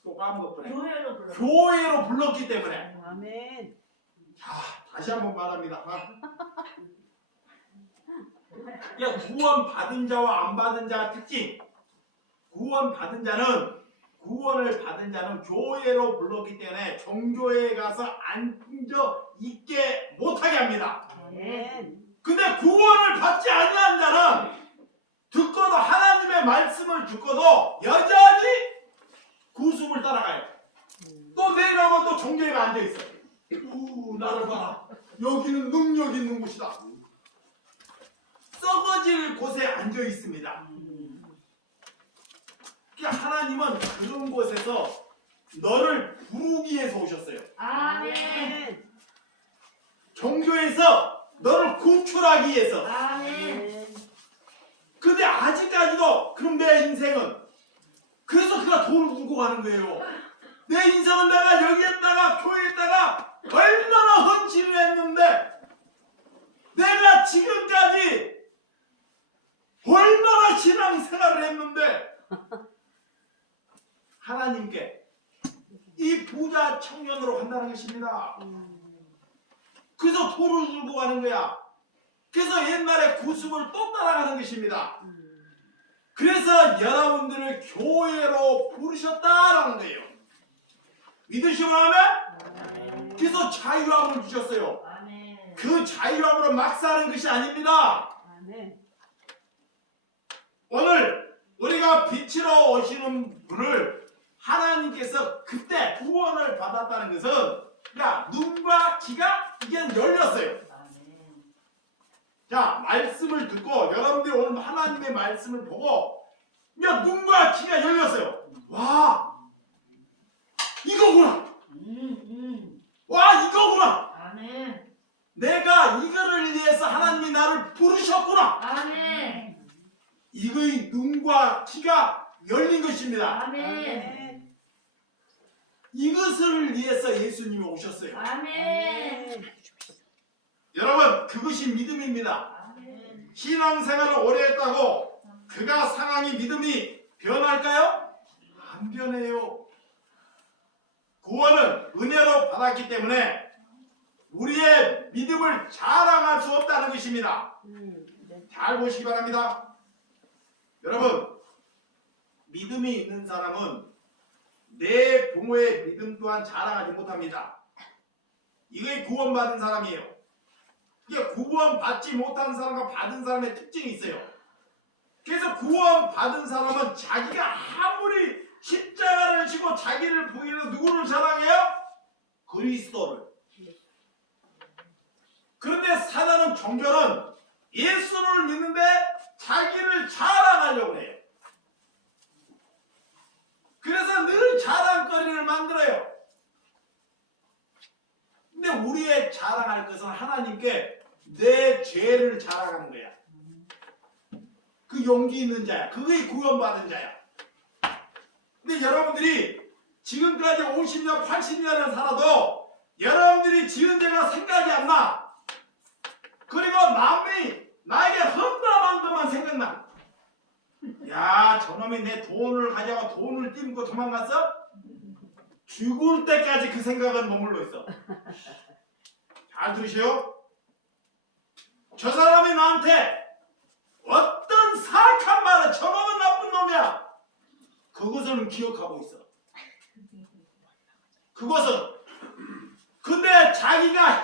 또 까먹었네. 교회로 불러. 교회로 불렀기 때문에. 아멘. 자, 다시 한번 말합니다. 야, 구원 받은 자와 안 받은 자 특징. 구원 받은 자는, 구원을 받은 자는 교회로 불렀기 때문에 종교에 가서 앉아 있게 못하게 합니다. 아멘. 근데 구원을 받지 아니한 자는 듣고도, 하나님의 말씀을 듣고도 여전히 구습을 따라가요. 또 내일 하면 또 종교에 앉아 있어. 나를 봐라. 여기는 능력 있는 곳이다. 썩어질 곳에 앉아 있습니다. 그러니까 하나님은 그런 곳에서 너를 부르기 위해서 오셨어요. 아멘. 아멘. 종교에서 너를 구출하기 위해서. 아멘. 근데 아직까지도 그럼 내 인생은 그래서 그가 돈을 들고 가는 거예요. 내 인생은 내가 여기에다가 교회에다가 얼마나 헌신을 했는데 내가 지금까지 얼마나 신앙생활을 했는데 하나님께 이 부자 청년으로 간다는 것입니다. 그래서 돈을 들고 가는 거야. 그래서 옛날에 구습을 또 따라가는 것입니다. 그래서 여러분들을 교회로 부르셨다라는 거예요. 믿으시면 하면 그래서 자유함을 주셨어요. 아멘. 그 자유함으로 막 사는 것이 아닙니다. 아멘. 오늘 우리가 빛으로 오시는 분을 하나님께서 그때 구원을 받았다는 것은 그러니까 눈과 귀가 이게 열렸어요. 아멘. 자, 말씀을 듣고 여러분들이 오늘 하나님의 말씀을 보고 야, 눈과 귀가 열렸어요. 와, 이거구나. 와, 이거구나. 아멘. 내가 이거를 위해서 하나님이 나를 부르셨구나. 아멘. 이거의 눈과 귀가 열린 것입니다. 아멘. 아멘. 이것을 위해서 예수님이 오셨어요. 아멘. 여러분, 그것이 믿음입니다. 아멘. 신앙생활을 오래 했다고 그가 상황이 믿음이 변할까요? 안 변해요. 구원은 은혜로 받았기 때문에 우리의 믿음을 자랑할 수 없다는 것입니다. 네. 잘 보시기 바랍니다. 여러분, 믿음이 있는 사람은 내 부모의 믿음 또한 자랑하지 못합니다. 이게 구원받은 사람이에요. 이게 구원받지 못한 사람과 받은 사람의 특징이 있어요. 그래서 구원받은 사람은 자기가 아무리 십자가를 지고 자기를 부인해서 누구를 자랑해요? 그리스도를. 그런데 사단은 종교는 예수를 믿는데 자기를 자랑하려고 해요. 그래서 늘 자랑거리를 만들어요. 근데 우리의 자랑할 것은 하나님께 내 죄를 자랑하는 거야. 그 용기 있는 자야. 그게 구원받은 자야. 근데 여러분들이 지금까지 50년, 80년을 살아도 여러분들이 지은 죄가 생각이 안 나. 그리고 남이 나에게 험담한 것만 생각나. 야, 저놈이 내 돈을 가져가 돈을 띠고 도망갔어? 죽을 때까지 그 생각은 머물러 있어. 잘 들으세요. 저 사람이 나한테 어떤 사악한 말을 저놈은 나쁜 놈이야. 그것은 기억하고 있어. 그것은 근데 자기가